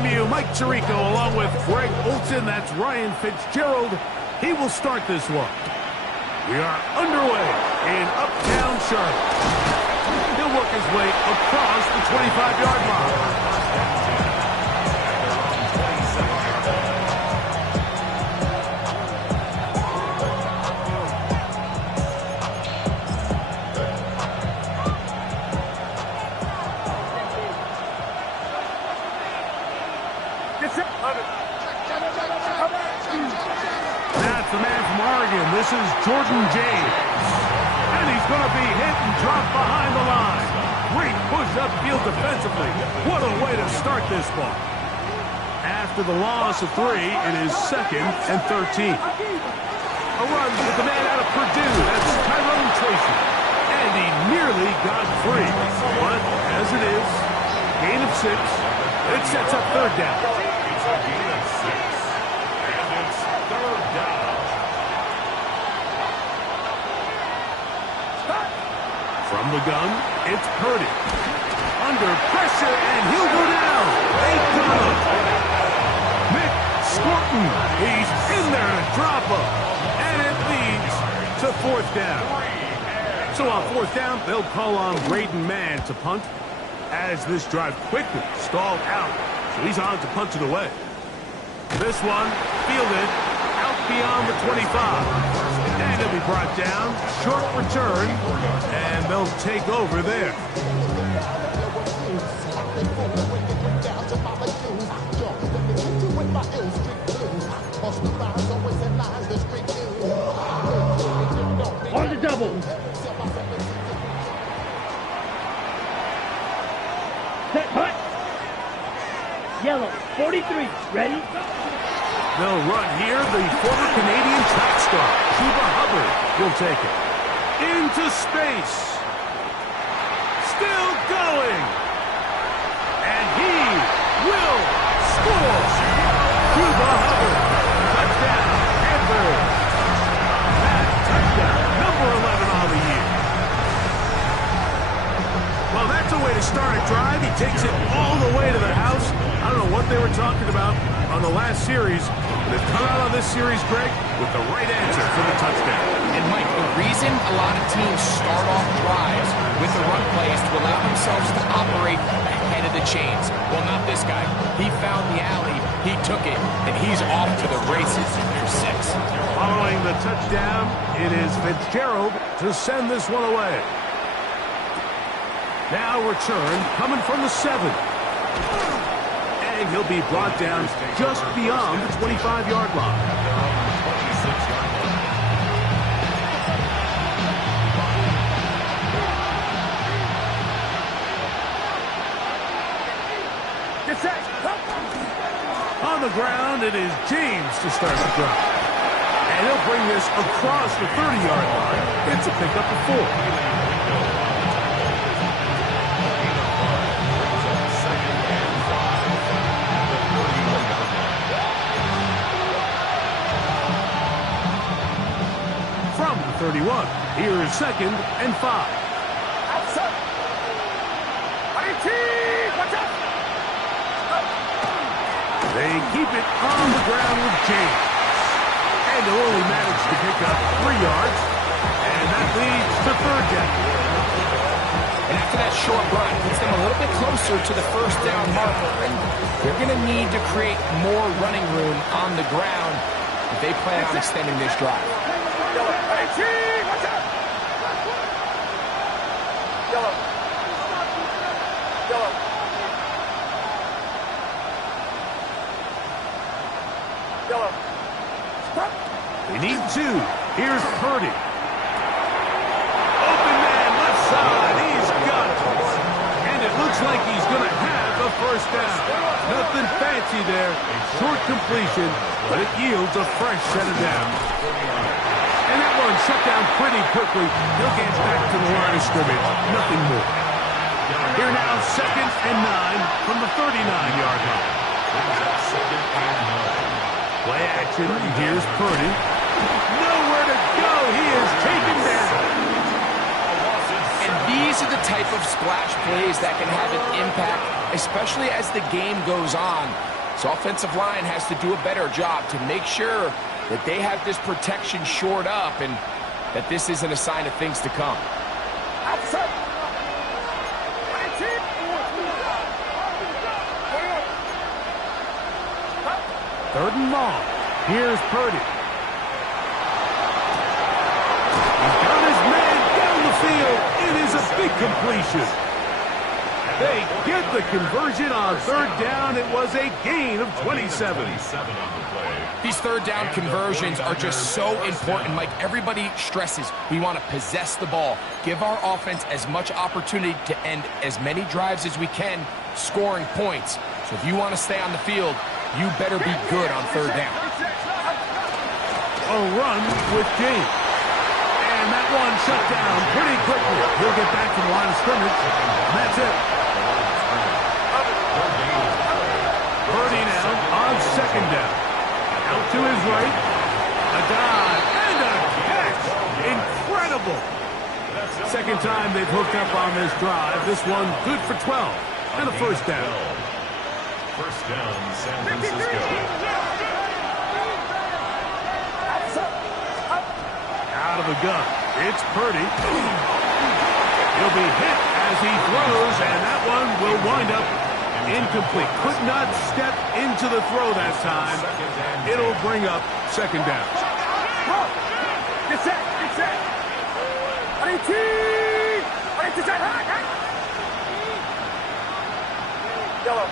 welcome you, Mike Tirico, along with Greg Olson. That's Ryan Fitzgerald. He will start this one. We are underway in Uptown Charlotte. He'll work his way across the 25-yard line. That's the man from Oregon. This is Jordan James. And he's going to be hit and dropped behind the line. Great push upfield defensively. What a way to start this ball. After the loss of 3, it is 2nd and 13. A run with the man out of Purdue. That's Tyrone Tracy. And he nearly got free. But as it is, gain of 6. It sets up 3rd down. From the gun, it's Purdy. Under pressure, and he'll go down. They got him. Mick Scorton. He's in there to drop him. And it leads to 4th down. So on 4th down, they'll call on Braden Mann to punt as this drive quickly stalled out. So he's on to punt it away. This one fielded out beyond the 25. And he'll be brought down. Short return. And they'll take over there. On the double. Set punt. Yellow, 43. Ready? They'll run here. The former Canadian track star, Chuba Hubbard, will take it. Into space. Still going. And he will score. Chuba Hubbard. Touchdown. Panthers. That touchdown. Number 11 on the year. Well, that's a way to start a drive. He takes it all the way to the house. I don't know what they were talking about on the last series. They've come out on this series, Greg, with the right answer for the touchdown. And, Mike, the reason a lot of teams start off drives with the run plays to allow themselves to operate ahead of the chains. Well, not this guy. He found the alley, he took it, and he's off to the races for 6. Following the touchdown, it is Fitzgerald to send this one away. Now return coming from the 7. And he'll be brought down just beyond the 25-yard line. On the ground, it is James to start the drive. And he'll bring this across the 30-yard line. It's a pickup of 4. From the 31, here is 2nd and 5. They keep it on the ground with James. And they'll only manage to pick up 3 yards. And that leads to 3rd down. And after that short run, it puts them a little bit closer to the 1st down marker. And they're going to need to create more running room on the ground if they plan on extending this drive. They need 2. Here's Purdy. Open man, left side. He's got it. And it looks like he's going to have a 1st down. Nothing fancy there. Short completion, but it yields a fresh set of downs. And that one shut down pretty quickly. He'll get back to the line of scrimmage. Nothing more. Here now, 2nd and 9 from the 39-yard line. Play action. Here's Purdy. Nowhere to go. He is taken down. And These are the type of splash plays that can have an impact, especially as the game goes on. So offensive line has to do a better job to make sure that they have this protection shored up and that this isn't a sign of things to come. Third and long. Here's Purdy. He's got his man down the field. It is a big completion. They get the conversion on third down. It was a gain of 27. These third down conversions are just so important, Mike. Everybody stresses we want to possess the ball, give our offense as much opportunity to end as many drives as we can, scoring points. So if you want to stay on the field, you better be good on third down. A run with James. And that one shut down pretty quickly. He'll get back to the line of scrimmage. And that's it. Purdy now on second down. Out to his right. A dive and a catch. Incredible. Second time they've hooked up on this drive. This one good for 12 and a first down. First down, San Francisco. Out of the gun. It's Purdy. He'll be hit as he throws, and that one will wind up incomplete. Could not step into the throw that time. It'll bring up second down. Get set. Get set. Yellow.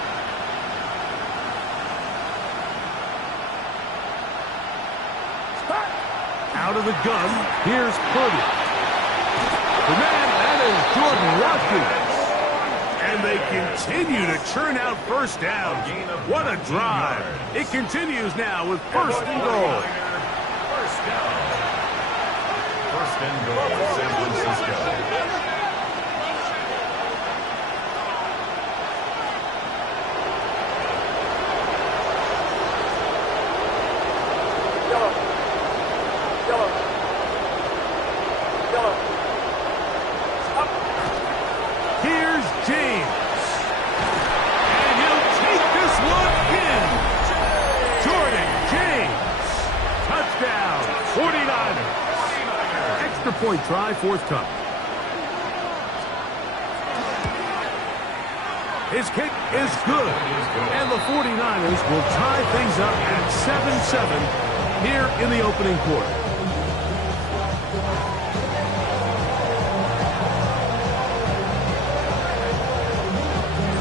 Out of the gun, here's Purdy. The man, that is Jordan Watkins. And they continue to churn out first downs. What a drive. It continues now with first and goal. First down. First and goal, San Francisco. Here's James. And he'll take this one in. Jordan James. Touchdown, 49ers. Extra point try, forthcoming. His kick is good. And the 49ers will tie things up at 7-7 here in the opening quarter.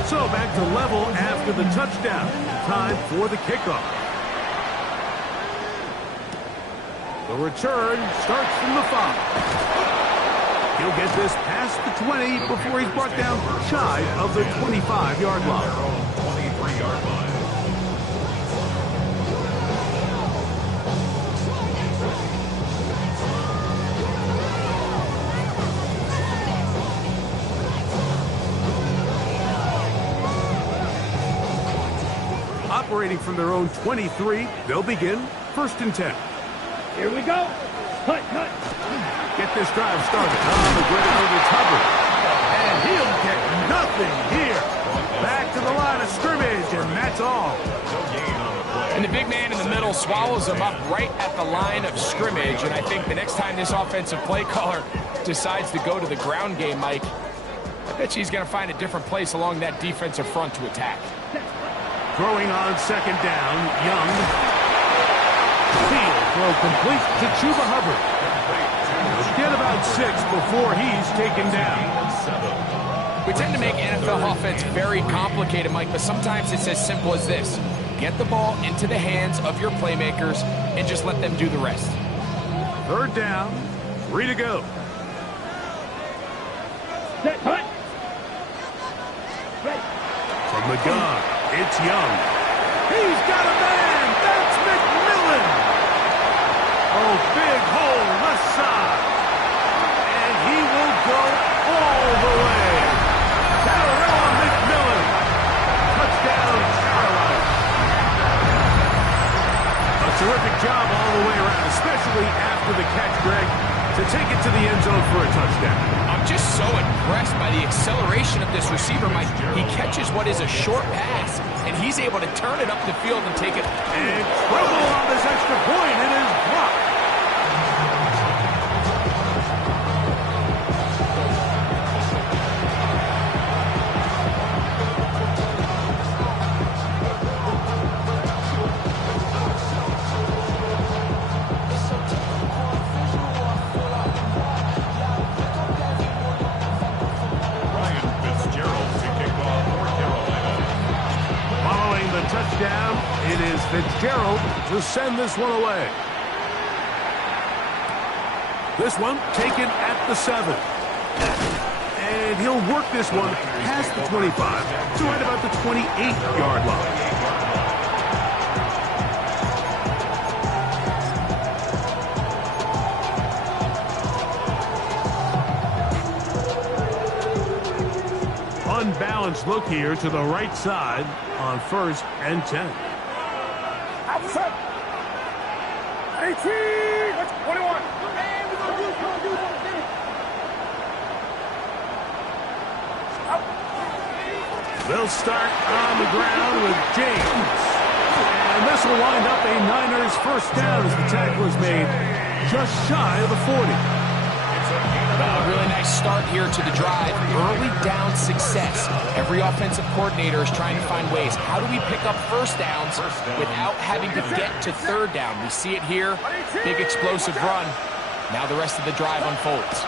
So back to level after the touchdown. Time for the kickoff. The return starts from the 5. He'll get this past the 20 before he's brought down shy of the 25-yard line. 23-yard line. Operating from their own 23, they'll begin first and 10. Here we go. Cut. Get this drive started. The great over Hubbard. And he'll get nothing here. Back to the line of scrimmage, and that's all. And the big man in the middle swallows him up right at the line of scrimmage. And I think the next time this offensive play caller decides to go to the ground game, Mike, I bet he's going to find a different place along that defensive front to attack. Throwing on second down, Young. Field throw complete to Chuba Hubbard. He'll get about 6 before he's taken down. We tend to make NFL offense very complicated, Mike, but sometimes it's as simple as this. Get the ball into the hands of your playmakers and just let them do the rest. Third down, 3 to go. Set. Cut. Right. From the gun, it's Young. He's got a man. That's McMillan. Oh, big hole left side. And he will go all the way. Tyrell McMillan. Touchdown, Carolina. A terrific job all the way around, especially after the catch, Greg, to take it to the end zone for a touchdown. I'm just so impressed this receiver, Mike, he catches what is a short pass, and he's able to turn it up the field and take it. And trouble on this extra point. It is blocked. Touchdown. It is Fitzgerald to send this one away. This one taken at the 7. And he'll work this one past the 25 to right about the 28-yard line. Unbalanced look here to the right side on 1st and 10. Outside. 18. That's 21. They'll start on the ground with James. And this will wind up a Niners first down as the tackle is made just shy of the 40. A really nice start here to the drive. Early down success. Every offensive coordinator is trying to find ways. How do we pick up first downs without having to get to 3rd down? We see it here. Big explosive run. Now the rest of the drive unfolds.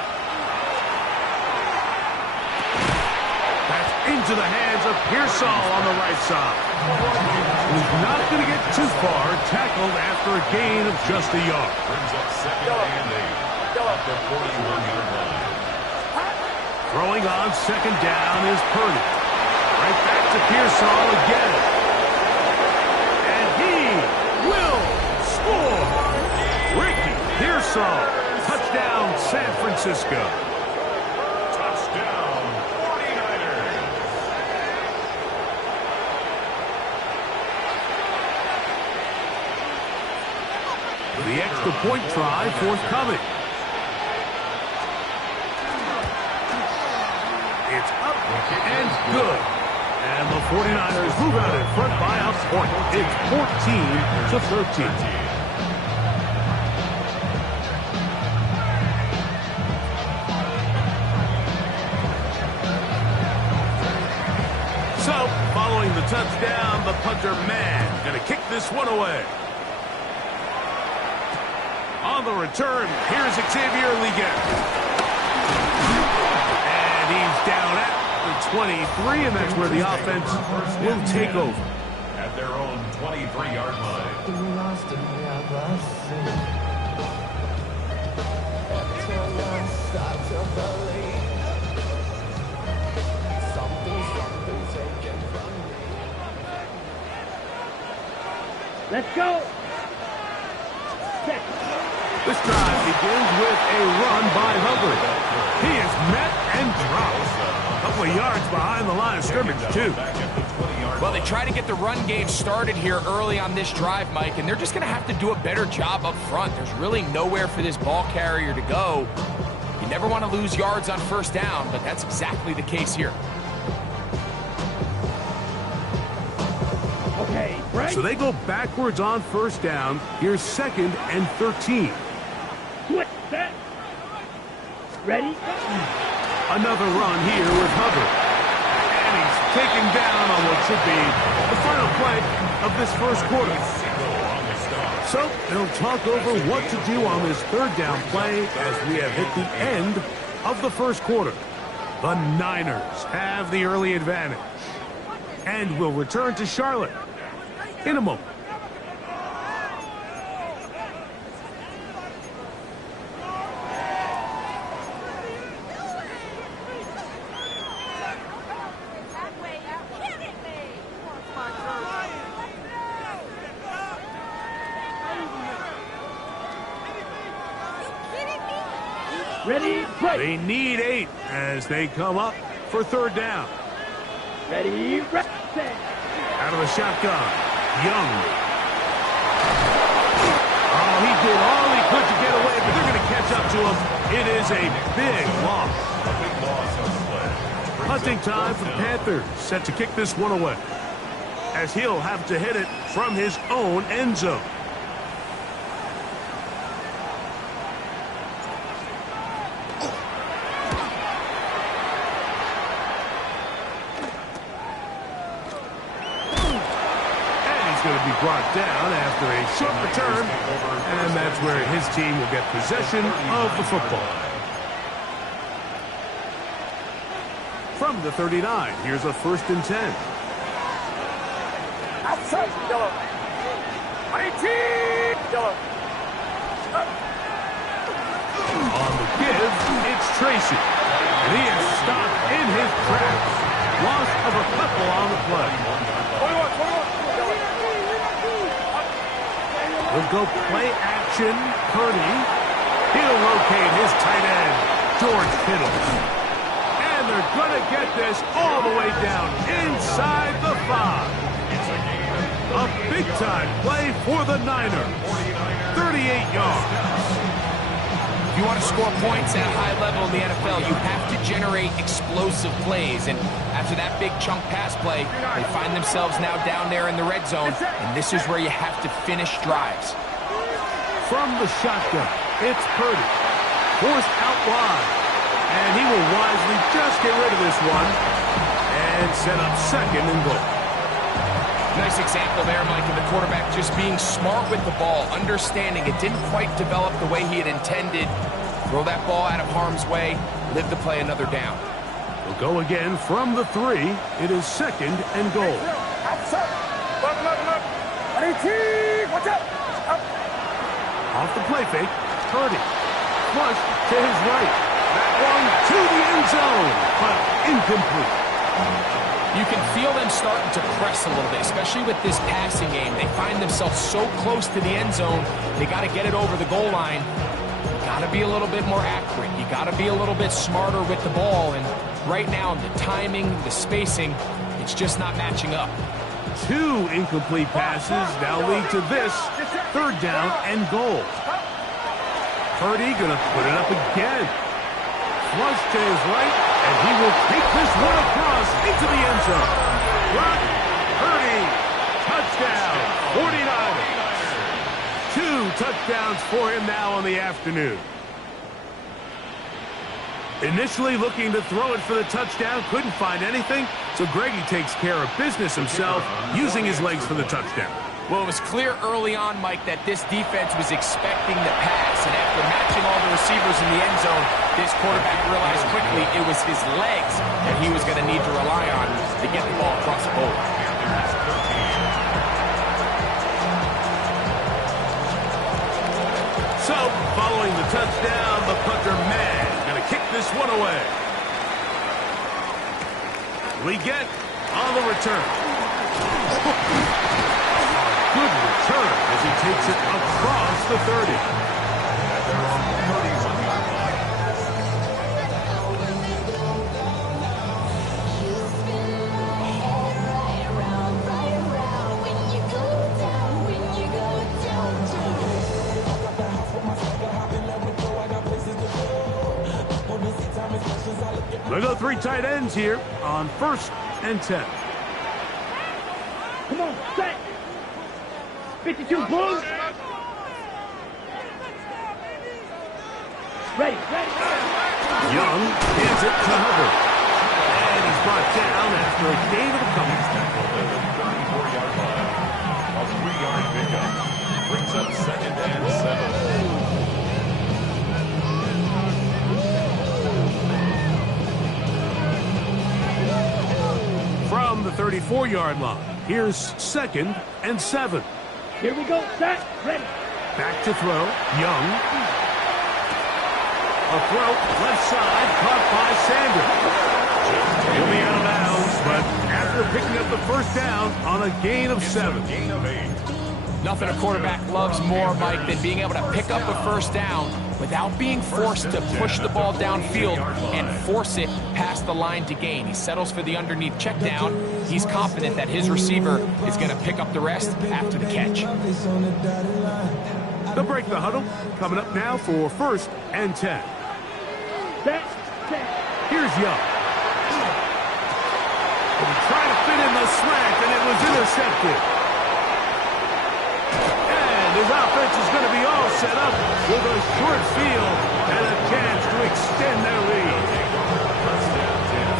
That's into the hands of Pearsall on the right side. He's not going to get too far. Tackled after a gain of just a yard. Brings up 2nd and 8. At the 41-yard line. Throwing on 2nd down is Purdy. Right back to Pearsall again. And he will score. Ricky Pearsall. Touchdown, San Francisco. Touchdown, 49ers. The extra point try forthcoming. It's up and good. And the 49ers move out in front by a point. It's 14-13. So, following the touchdown, the punter man going to kick this one away. On the return, here's Xavier Legette. He's down at the 23, and that's where the offense will take over. At their own 23-yard line. Let's go. This drive begins with a run by Hubbard. He is met and dropped. A couple of yards behind the line of scrimmage, too. Well, they try to get the run game started here early on this drive, Mike, and they're just going to have to do a better job up front. There's really nowhere for this ball carrier to go. You never want to lose yards on 1st down, but that's exactly the case here. Okay, right. So they go backwards on 1st down. Here's 2nd and 13. Switch set. Ready? Another run here with Hubbard. And he's taken down on what should be the final play of this 1st quarter. So they'll talk over what to do on this 3rd down play as we have hit the end of the 1st quarter. The Niners have the early advantage and will return to Charlotte in a moment. Ready, break. They need 8 as they come up for 3rd down. Ready, break. Out of the shotgun, Young. Oh, he did all he could to get away, but they're going to catch up to him. It is a big loss. A big loss on the play. Punting time for the Panthers, set to kick this one away, as he'll have to hit it from his own end zone. Going to be brought down after a short return, and that's where his team will get possession of the football. From the 39, here's a 1st and 10. Outside, yellow. 18, yellow. On the give, it's Tracy. And he is stopped in his tracks. Loss of a couple on the play. 21, yellow. We'll go play action. Purdy. He'll locate his tight end, George Kittle. And they're going to get this all the way down inside the 5. A big-time play for the Niners. 38 yards. If you want to score points at a high level in the NFL, you have to generate explosive plays. And after that big chunk pass play, they find themselves now down there in the red zone. And this is where you have to finish drives. From the shotgun, it's Purdy. Forced out wide. And he will wisely just get rid of this one. And set up 2nd and goal. Nice example there, Mike, of the quarterback just being smart with the ball, understanding it didn't quite develop the way he had intended. Throw that ball out of harm's way, live to play another down. We'll go again from the 3. It is 2nd and goal. Outside. Look. 18, watch out. Up. Off the play fake, Purdy. Flush to his right. That one to the end zone, but incomplete. You can feel them starting to press a little bit, especially with this passing game. They find themselves so close to the end zone, they got to get it over the goal line. You got to be a little bit more accurate. You got to be a little bit smarter with the ball. And right now, the timing, the spacing, it's just not matching up. 2 incomplete passes now lead to this 3rd down and goal. Purdy going to put it up again. Flush to his right, and he will take this one across into the end zone. Brock Purdy, touchdown, 49ers. 2 touchdowns for him now on the afternoon. Initially looking to throw it for the touchdown, couldn't find anything, so Greggy takes care of business himself, using his legs for the touchdown. Well, it was clear early on, Mike, that this defense was expecting the pass, and after matching all the receivers in the end zone, this quarterback realized quickly it was his legs that he was going to need to rely on to get the ball across the goal. So, following the touchdown, the punter man going to kick this one away. We get on the return. Good return as he takes it across the 30. We'll go 3 tight ends here on 1st and 10. Come on, set. 52, boom. Ready. Young hands it to Hubbard. And he's brought down after a gain of a couple. A 3-yard pickup. Brings up 2nd and 7. From the 34-yard line, here's 2nd and 7. Here we go, set, ready. Back to throw, Young. A throw, left side, caught by Sanders. He'll be out of bounds, but after picking up the 1st down on a gain of 7. Gain of 8. Nothing a quarterback loves more, Mike, than being able to pick up a 1st down without being forced to push the ball downfield and force it past the line to gain. He settles for the underneath check down. He's confident that his receiver is going to pick up the rest after the catch. They'll break the huddle. Coming up now for 1st and 10. Set. Here's Young. in the slant, and it was intercepted. And his offense is going to be all set up with a short field and a chance to extend their lead.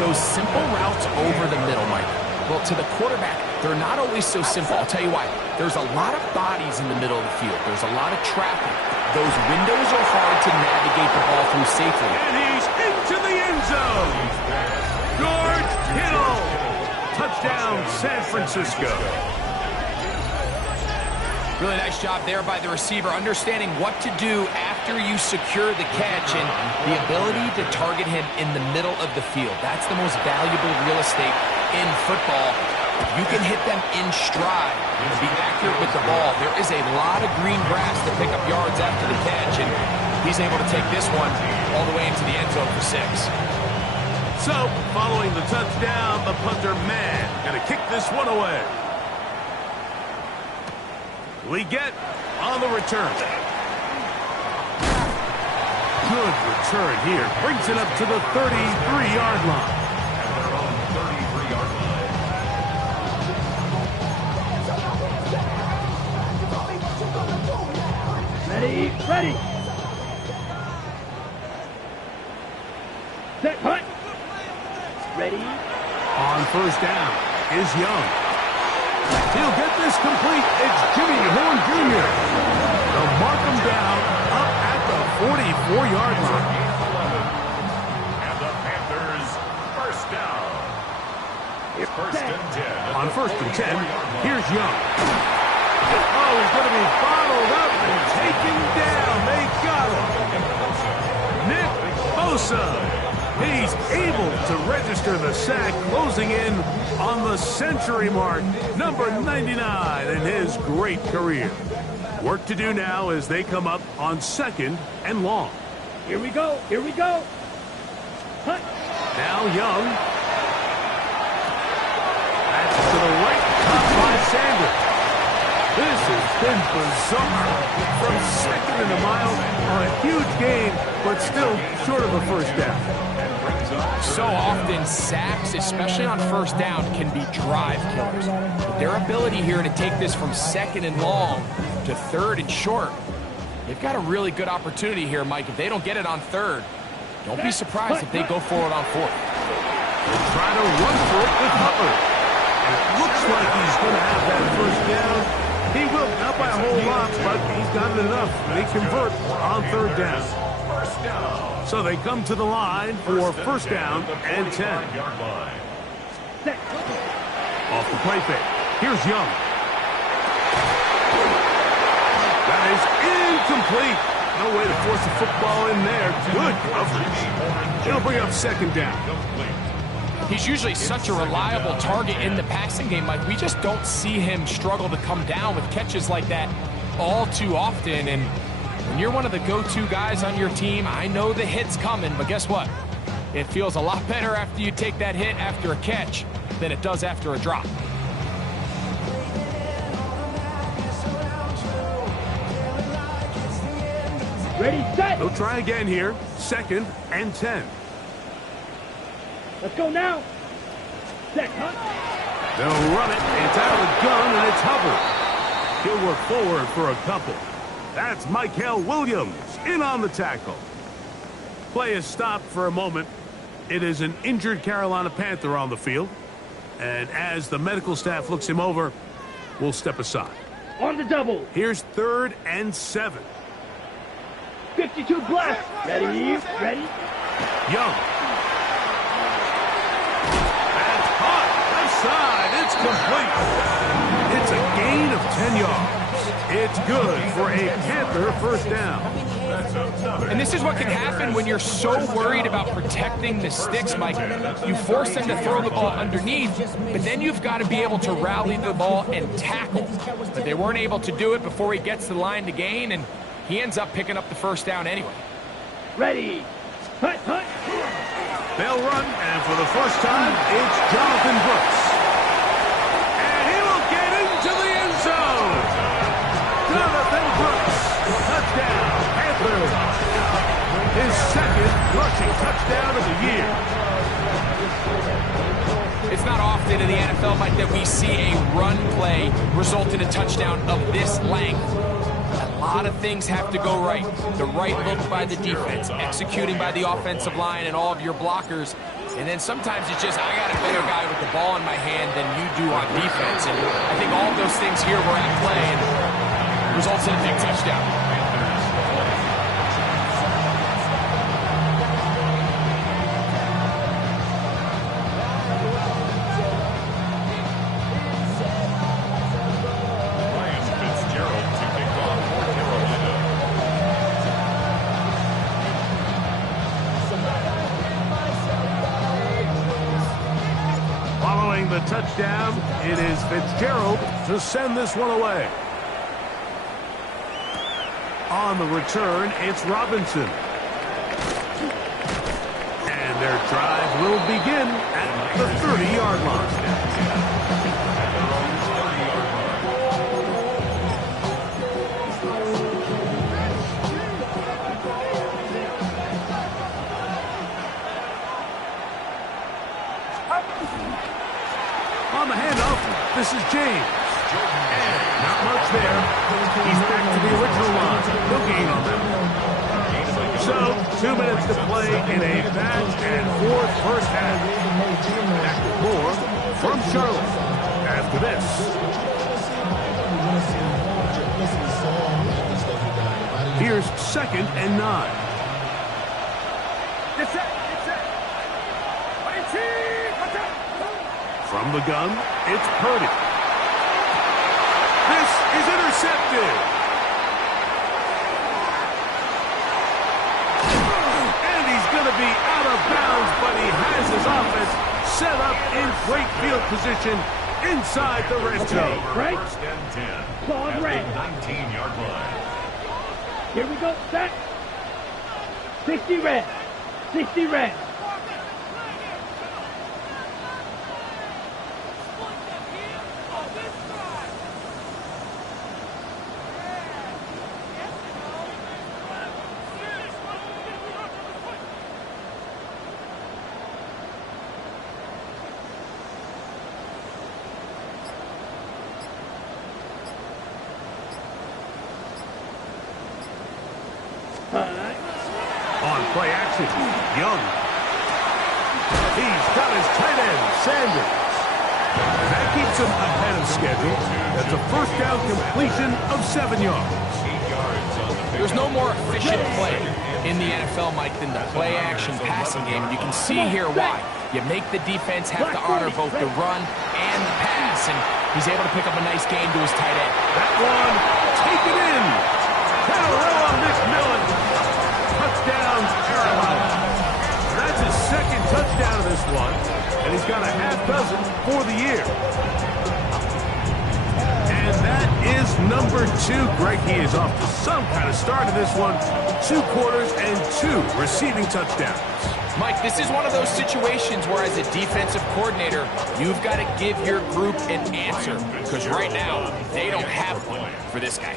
Those simple routes over the middle, Mike. Well, to the quarterback, they're not always so simple. I'll tell you why. There's a lot of bodies in the middle of the field. There's a lot of traffic. Those windows are hard to navigate the ball through safely. And he's into the end zone. George Kittle. Touchdown, San Francisco. Really nice job there by the receiver, understanding what to do after you secure the catch and the ability to target him in the middle of the field. That's the most valuable real estate in football. If you can hit them in stride and be accurate with the ball, there is a lot of green grass to pick up yards after the catch, and he's able to take this one all the way into the end zone for 6. So, following the touchdown, the punter man going to kick this one away. We get on the return. Good return here. Brings it up to the 33-yard line. And they're on the 33-yard line. Ready. Set, hunt. Ready. On first down is Young. He'll get this complete. It's Jimmy Horn Jr. They'll mark him down up at the 44-yard line. And the Panthers, first down. First and 10. On first and 10, here's Young. Oh, he's going to be bottled up and taken down. They got him. Nick Bosa. He's able to register the sack, closing in on the century mark, number 99 in his great career. Work to do now as they come up on second and long. Here we go. Hunt. Now Young. That's to the right, caught by Sanders. This has been bizarre. From second and a mile on a huge gain, but still short of a first down. So often, sacks, especially on first down, can be drive killers. But their ability here to take this from second and long to third and short, they've got a really good opportunity here, Mike. If they don't get it on third, don't be surprised if they go for it on fourth. They'll try to run for it with Hubbard. And it looks like he's going to have that first down. He will, not by a whole lot, but he's got it enough. They convert on third down. First down. So they come to the line for first down and 10. Set. Off the play fake. Here's Young. That is incomplete. No way to force the football in there. Good coverage. It'll bring up second down. He's usually such a reliable target in the passing game, Mike. We just don't see him struggle to come down with catches like that all too often. And when you're one of the go-to guys on your team, I know the hit's coming, but guess what? It feels a lot better after you take that hit after a catch than it does after a drop. Ready, set. They'll try again here. Second and 10. Let's go now. Set, hunt. They'll run it. It's out of the gun, and it's Hubbard. He'll work forward for a couple. That's Mykel Williams in on the tackle. Play is stopped for a moment. It is an injured Carolina Panther on the field. And as the medical staff looks him over, we'll step aside. On the double. Here's third and 7. 52 blast. Ready. Young. That's caught. Left side. It's complete. It's a gain of 10 yards. It's good for a Panther first down. And this is what can happen when you're so worried about protecting the sticks, Mike. You force them to throw the ball underneath, but then you've got to be able to rally the ball and tackle. But they weren't able to do it before he gets to the line to gain, and he ends up picking up the first down anyway. Ready. Hunt. They'll run, and for the first time, it's Jonathan Brooks. And he will get into the end zone. Jonathan Brooks, touchdown, Panthers. His second rushing touchdown of the year. It's not often often in the NFL, Mike, that we see a run play result in a touchdown of this length. A lot of things have to go right. The right look by the defense, executing by the offensive line and all of your blockers. And then sometimes it's just, I got a better guy with the ball in my hand than you do on defense. And I think all of those things here were at play and results in a big touchdown. The touchdown, it is Fitzgerald to send this one away. On the return, it's Robinson. And their drive will begin at the 30-yard line. On the handoff, this is James. And not much there. He's back to the original line. No gain on that one. So, 2 minutes to play in a back-and-forth first half. Back with more from Charlotte after this. Here's 2nd and 9. From the gun, it's Purdy. This is intercepted. And he's going to be out of bounds, but he has his offense set up in great field position inside the red zone. Right? First and 10. Ball At red. the 19-yard line. Here we go, set. 60 red. 60 red. On play action, Young. He's got his tight end, Sanders. That keeps him ahead of schedule. That's a first down completion of 7 yards. 8 yards on the There's no more efficient play in the NFL, Mike, than the play-action passing game. You can see here why. You make the defense have to honor both the run and the pass, and he's able to pick up a nice gain to his tight end. That one, taken in. Carolina McMillan. Touchdown, Carolina. That's his 2nd touchdown of this one, and he's got a half dozen for the year. And that is number 2. Greg, he is off to some kind of start in this one. 2 quarters and 2 receiving touchdowns. Mike, this is one of those situations where as a defensive coordinator, you've got to give your group an answer, because right now, they don't have one for this guy.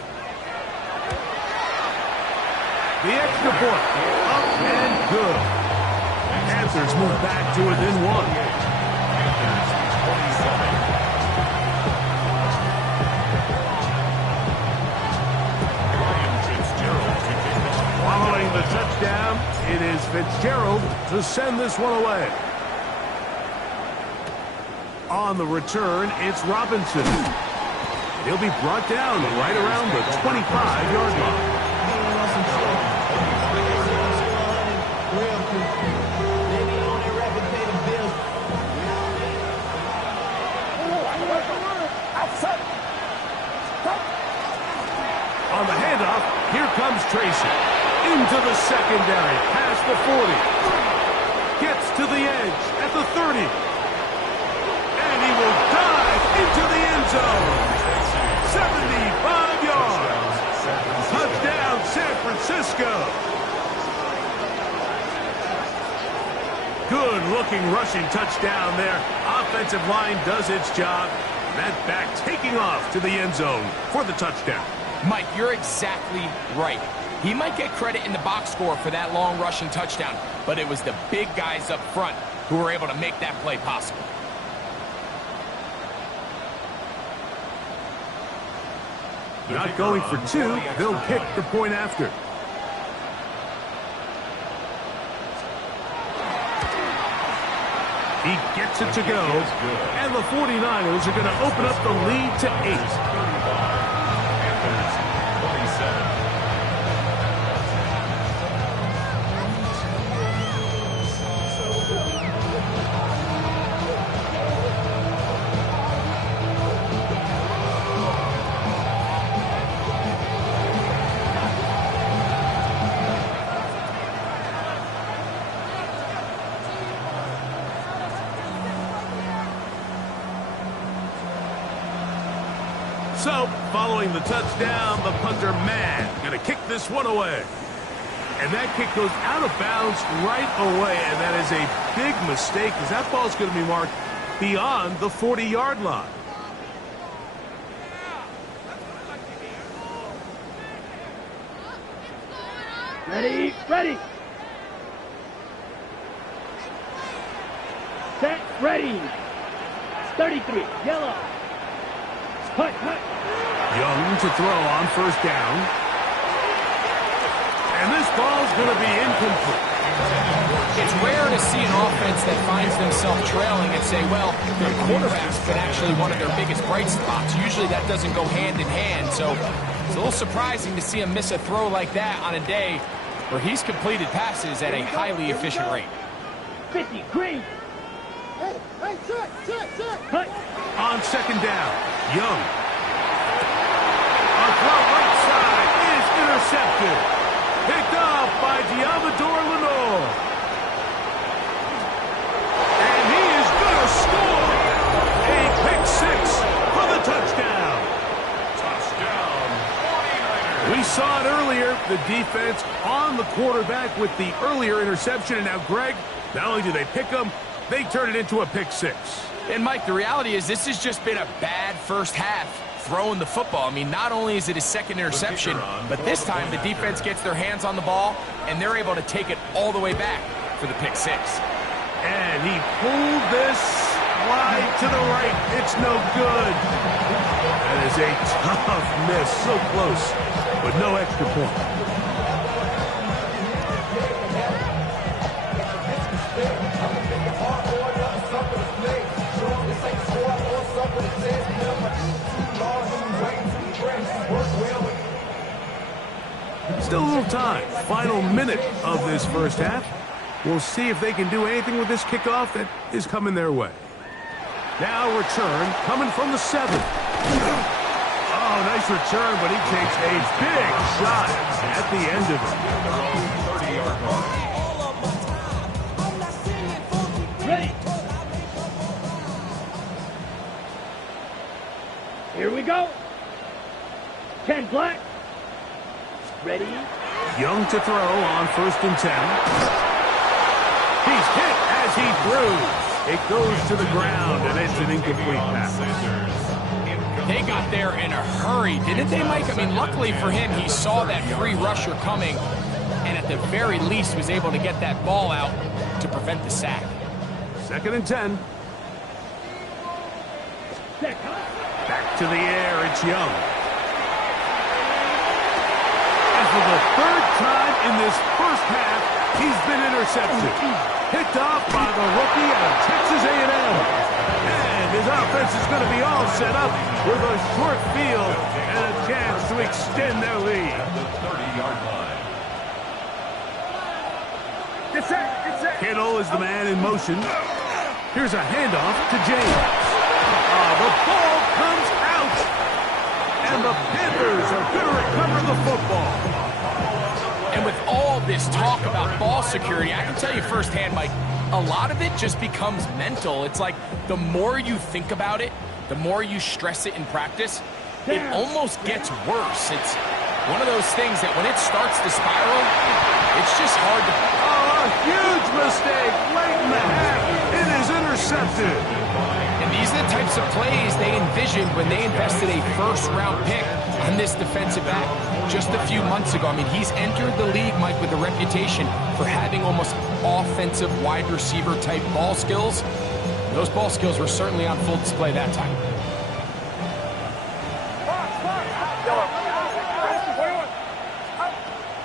The extra point, up and good. Panthers move back to within 1. Following the touchdown, it is Fitzgerald to send this one away. On the return, it's Robinson. He'll be brought down right around the 25-yard line. On the handoff, here comes Tracy. Into the secondary, past the 40. Gets to the edge at the 30. And he will dive into the end zone. 75 yards. Touchdown, San Francisco. Good-looking rushing touchdown there. Offensive line does its job. That back taking off to the end zone for the touchdown. Mike, you're exactly right. He might get credit in the box score for that long rushing touchdown, but it was the big guys up front who were able to make that play possible. Not going for two, they'll kick the point after. He gets it to go, and the 49ers are going to open up the lead to 8. Panthers, 27. So, following the touchdown, the punter, man, going to kick this one away. And that kick goes out of bounds right away, and that is a big mistake because that ball's going to be marked beyond the 40-yard line. Ready, ready. Set, ready. 33, yellow. Hut, hut. Young to throw on first down. And this ball's going to be incomplete. It's rare to see an offense that finds themselves trailing and say, well, their quarterback's been actually one of their biggest bright spots. Usually that doesn't go hand in hand, so it's a little surprising to see him miss a throw like that on a day where he's completed passes at a highly efficient rate. 50, green. Hey, check. Hut. On second down, Young. A throw right side is intercepted. Picked off by Diamador Lenore. And he is going to score. A pick six for the touchdown. Touchdown, 49ers. We saw it earlier, the defense on the quarterback with the earlier interception. And now, Greg, not only do they pick him, they turn it into a pick six. And, Mike, the reality is this has just been a bad first half throwing the football. I mean, not only is it his second interception, but this time the defense gets their hands on the ball, and they're able to take it all the way back for the pick six. And he pulled this wide to the right. It's no good. That is a tough miss. So close, but no extra point. Still a little time. Final minute of this first half. We'll see if they can do anything with this kickoff that is coming their way. Now return coming from the 7. Oh, nice return, but he takes a big shot at the end of it. Ready. Here we go. 10 black. Ready. Young to throw on first and 10. He's hit as he threw. It goes to the ground, and it's an incomplete pass. They got there in a hurry, didn't they, Mike? I mean, luckily for him, he saw that free rusher coming, and at the very least was able to get that ball out to prevent the sack. Second and 10. Back to the air, it's Young. And for the third time in this first half, he's been intercepted. Picked off by the rookie out of Texas A&M. And his offense is going to be all set up with a short field and a chance to extend their lead. At the 30-yard line. Kittle is the man in motion. Here's a handoff to James. The ball comes out. And the Panthers are going to recover the football. And with all this talk about ball security, I can tell you firsthand, Mike, a lot of it just becomes mental. It's like the more you think about it, the more you stress it in practice, it almost gets worse. It's one of those things that when it starts to spiral, it's just hard to... Oh, a huge mistake late in the half. It is intercepted. And these are the types of plays they envisioned when they invested a first-round pick on this defensive back just a few months ago. I mean, he's entered the league, Mike, with a reputation for having almost offensive wide receiver type ball skills. Those ball skills were certainly on full display that time.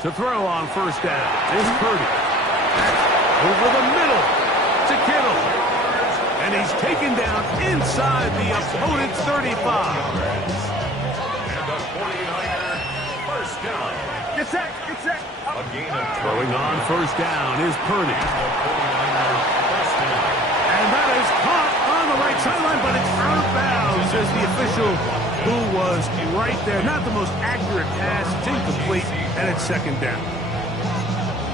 To throw on first down is Purdy. Over the middle to Kittle. And he's taken down inside the opponent's 35. And the 49er first down. Get set, get set. A gain of Throwing on first down is Purdy. the 49er first down. And that is caught on the right sideline, but it's out of bounds, says the official who was right there. Not the most accurate pass. It's incomplete, and it's second down.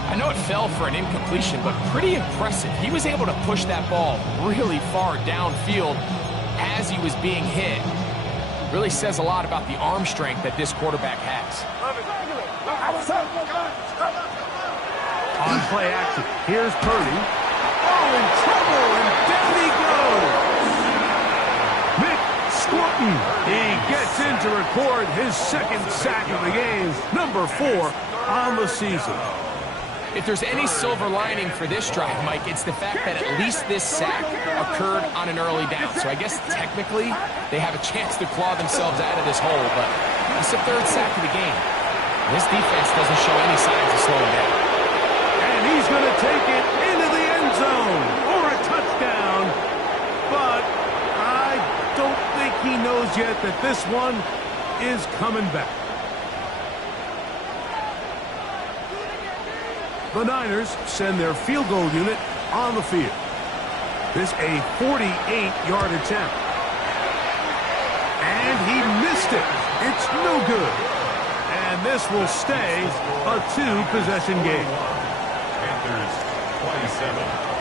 I know it fell for an incompletion, but pretty impressive. He was able to push that ball really far downfield as he was being hit. Really says a lot about the arm strength that this quarterback has. On play action, here's Purdy. Oh, in trouble, and down he goes. Mick Scorton. He gets in to record his second sack of the game, number 4 on the season. If there's any silver lining for this drive, Mike, it's the fact that at least this sack occurred on an early down. So I guess technically they have a chance to claw themselves out of this hole, but it's the third sack of the game. This defense doesn't show any signs of slowing down. And he's going to take it into the end zone for a touchdown. But I don't think he knows yet that this one is coming back. The Niners send their field goal unit on the field. This a 48-yard attempt. And he missed it. It's no good. And this will stay a 2-possession game. Panthers 27.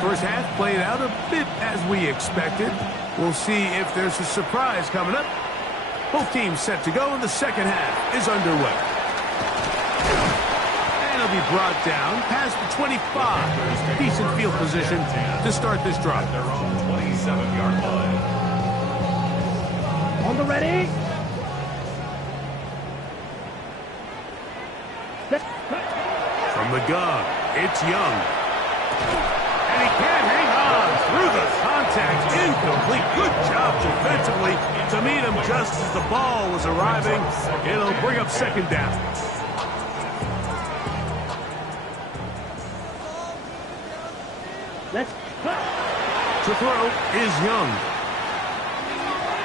First half played out a bit as we expected. We'll see if there's a surprise coming up. Both teams set to go, and the second half is underway. And he'll be brought down past the 25. Decent field position to start this drive. Their own 27-yard line. On the ready. Set. From the gun, it's Young. And he can't hang on through the contact. Incomplete. Good job defensively to meet him just as the ball was arriving. It'll bring up second down. Let's cut. To throw is Young.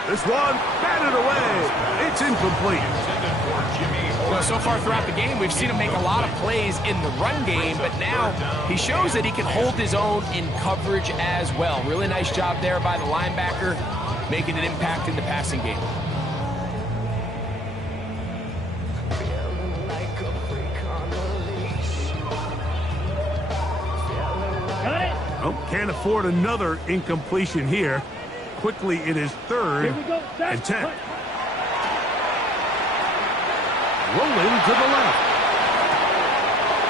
This one batted away. It's incomplete. Intended for Jimmy Well, so far throughout the game, we've seen him make a lot of plays in the run game, but now he shows that he can hold his own in coverage as well. Really nice job there by the linebacker, making an impact in the passing game. Got it. Oh, can't afford another incompletion here. Quickly, it is third Here we go. Set. and 10. Cut. Rolling to the left.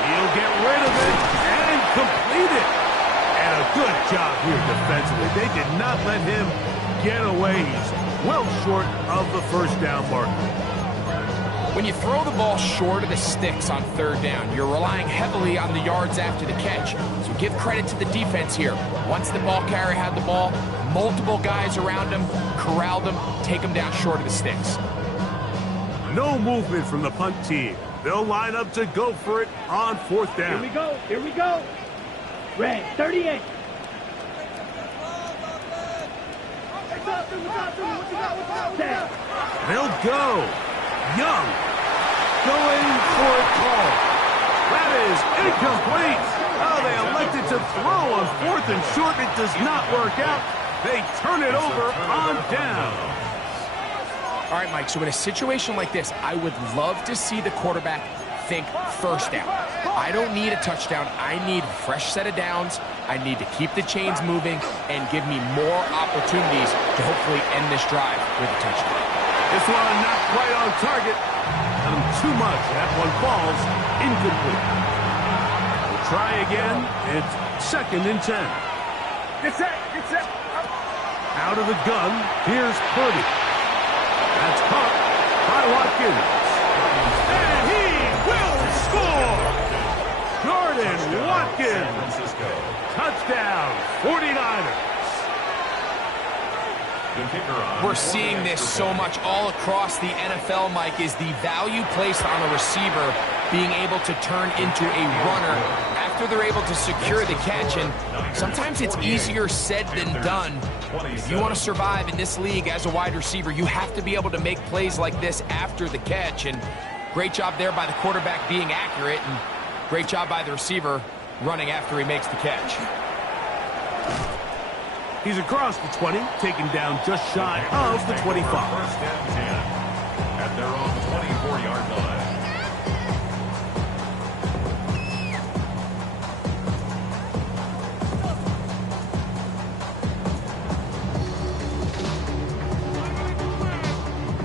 He'll get rid of it and complete it. And a good job here defensively. They did not let him get away. He's well short of the first down mark. When you throw the ball short of the sticks on third down, you're relying heavily on the yards after the catch. So give credit to the defense here. Once the ball carrier had the ball, multiple guys around him, corralled him, take him down short of the sticks. No movement from the punt team. They'll line up to go for it on fourth Here down. we go. Here we go. Red 38. Set. They'll go. Young going for a call. That is incomplete. Oh, they elected to throw on fourth and short. It does not work out. They turn it over on down. All right, Mike, so in a situation like this, I would love to see the quarterback think first down. I don't need a touchdown. I need a fresh set of downs. I need to keep the chains moving and give me more opportunities to hopefully end this drive with a touchdown. This one not quite on target. Too much. That one falls incomplete. We'll try again. It's second and 10. Get set. Get set. Out of the gun, here's Purdy. That's caught by Watkins. And he will score! Jordan Watkins. Francisco. Touchdown, 49ers. We're seeing this so much all across the NFL, Mike, is the value placed on a receiver being able to turn into a runner after they're able to secure the catch. And sometimes it's easier said than done. If you want to survive in this league as a wide receiver, you have to be able to make plays like this after the catch. And great job there by the quarterback being accurate, and great job by the receiver running after he makes the catch. He's across the 20, taken down just shy of the 25. First and 10 at their own 24-yard line.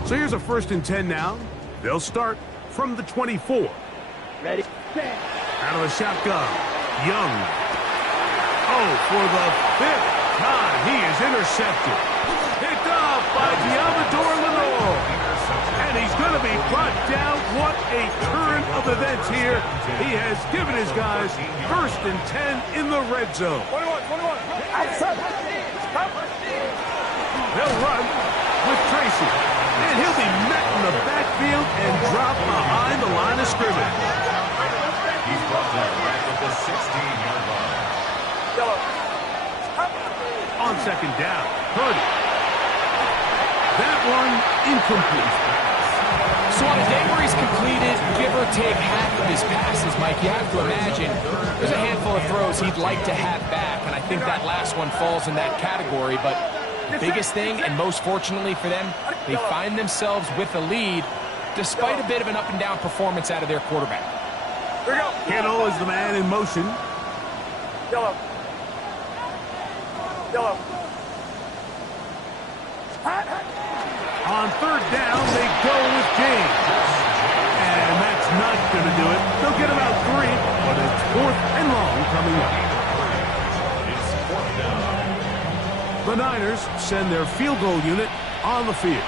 So here's a 1st and 10 now. They'll start from the 24. Ready, set. Out of the shotgun, Young. Oh, for the 5th time, he is intercepted. Picked off by Diamador Lenore. And he's going to be brought down. What a turn of events here. He has given his guys 1st and 10 in the red zone. 21. They'll run with Tracy. And he'll be met in the backfield and dropped behind the line of scrimmage. He's brought down right at the 16-yard line. On 2nd down, Purdy. That one incomplete. So on a day where he's completed, give or take half of his passes, Mike, you have to imagine there's a handful of throws he'd like to have back, and I think that last one falls in that category. But the biggest thing, and most fortunately for them, they find themselves with a lead despite a bit of an up-and-down performance out of their quarterback. Kittle is the man in motion. On 3rd down, they go with James. And that's not going to do it. They'll get about 3, but it's 4th and long coming up. It's 4th down. The Niners send their field goal unit on the field.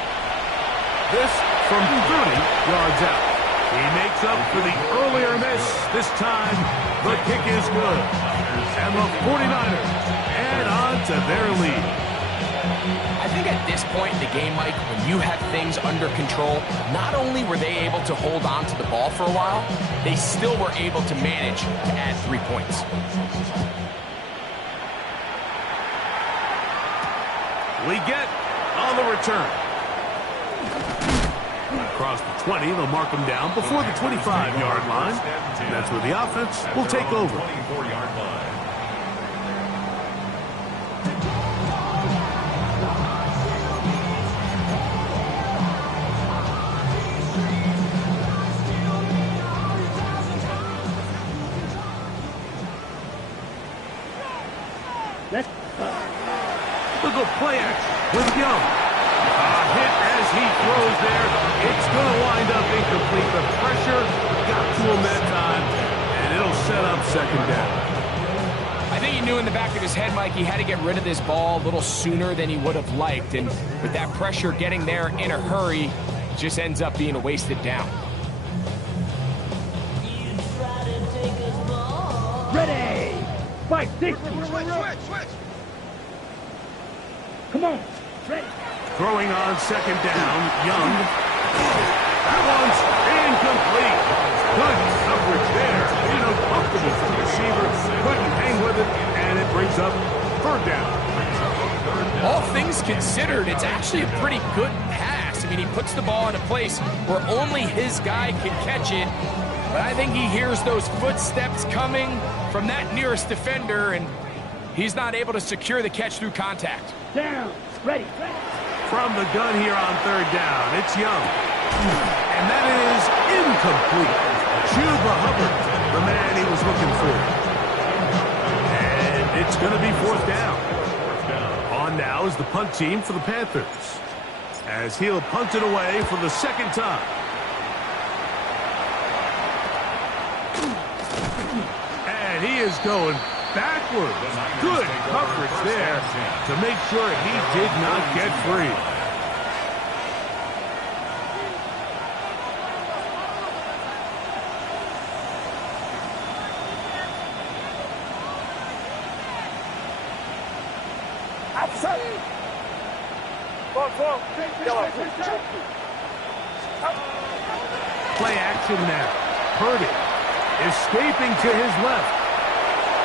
This from 30 yards out. He makes up for the earlier miss. This time, the kick is good. And the 49ers add on to their lead. I think at this point in the game, Mike, when you have things under control, not only were they able to hold on to the ball for a while, they still were able to manage to add 3 points. We get on the return. Across the 20, they'll mark him down before the 25-yard line. And that's where the offense will take over. 24-yard line. Look at play action with Young. A hit as he throws there. It's going to wind up incomplete. The pressure got to him that time, and it'll set up 2nd down. I think he knew in the back of his head, Mike, he had to get rid of this ball a little sooner than he would have liked. And with that pressure getting there in a hurry, it just ends up being a wasted down. Ready. Fight 60. Switch. Come on. Ready. Throwing on 2nd down, Young. That one's incomplete. Good coverage there. Uncomfortable for the receiver. Couldn't hang with it, and it brings up 3rd down. All things considered, it's actually a pretty good pass. I mean, he puts the ball in a place where only his guy can catch it. But I think he hears those footsteps coming from that nearest defender, and he's not able to secure the catch through contact. Down. Ready. From the gun here on 3rd down, it's Young. And that is incomplete. Chuba Hubbard, the man he was looking for. And it's going to be 4th down. On now is the punt team for the Panthers, as he'll punt it away for the 2nd time. And he is going backwards. Good coverage there to make sure he did not get free. Yellow. Play action now. Purdy escaping to his left.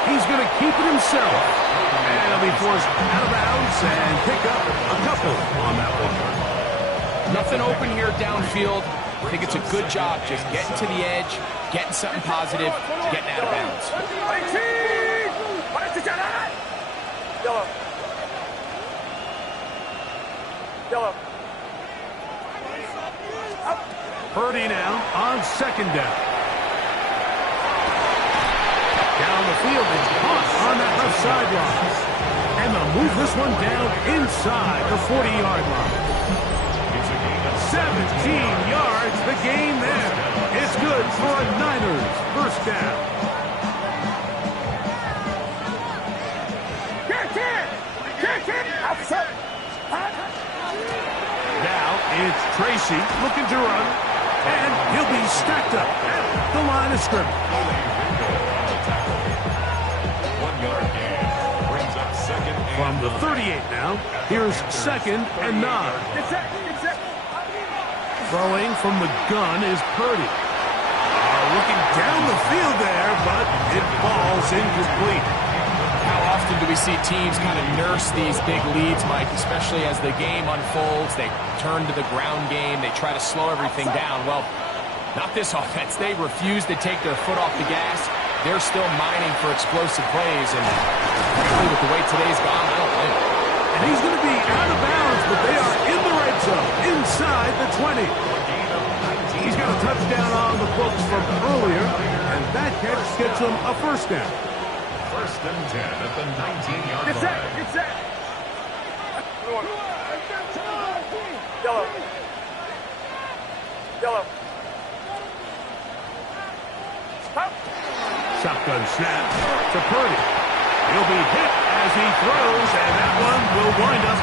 He's going to keep it himself. And he'll be forced out of bounds and pick up a couple on that one. Nothing open here downfield. I think it's a good job just getting to the edge, getting something positive, getting out of bounds. Yellow. Yellow. Purdy now on second down. Down the field, it's caught on that left sideline. And they'll move this one down inside the 40-yard line. 17 yards, the gain there. It's good for a Niners first down. Now it's Tracy looking to run, and he'll be stacked up at the line of scrimmage. 1 yard gain. Brings up second and From the 38 now, here's second and 9. Throwing from the gun is Purdy. Looking down the field there, but it falls incomplete. How often do we see teams kind of nurse these big leads, Mike, especially as the game unfolds? They turn to the ground game. They try to slow everything down. Well, not this offense. They refuse to take their foot off the gas. They're still mining for explosive plays, and frankly, with the way today's gone, I don't blame them. And he's going to be out of bounds, but they are in the red zone, inside the 20. He's got a touchdown on the books from earlier, and that catch gets him a first down. first and 10 at the 19-yard line. Get set. Yellow. Yellow. Shotgun snap to Purdy. He'll be hit as he throws, and that one will wind up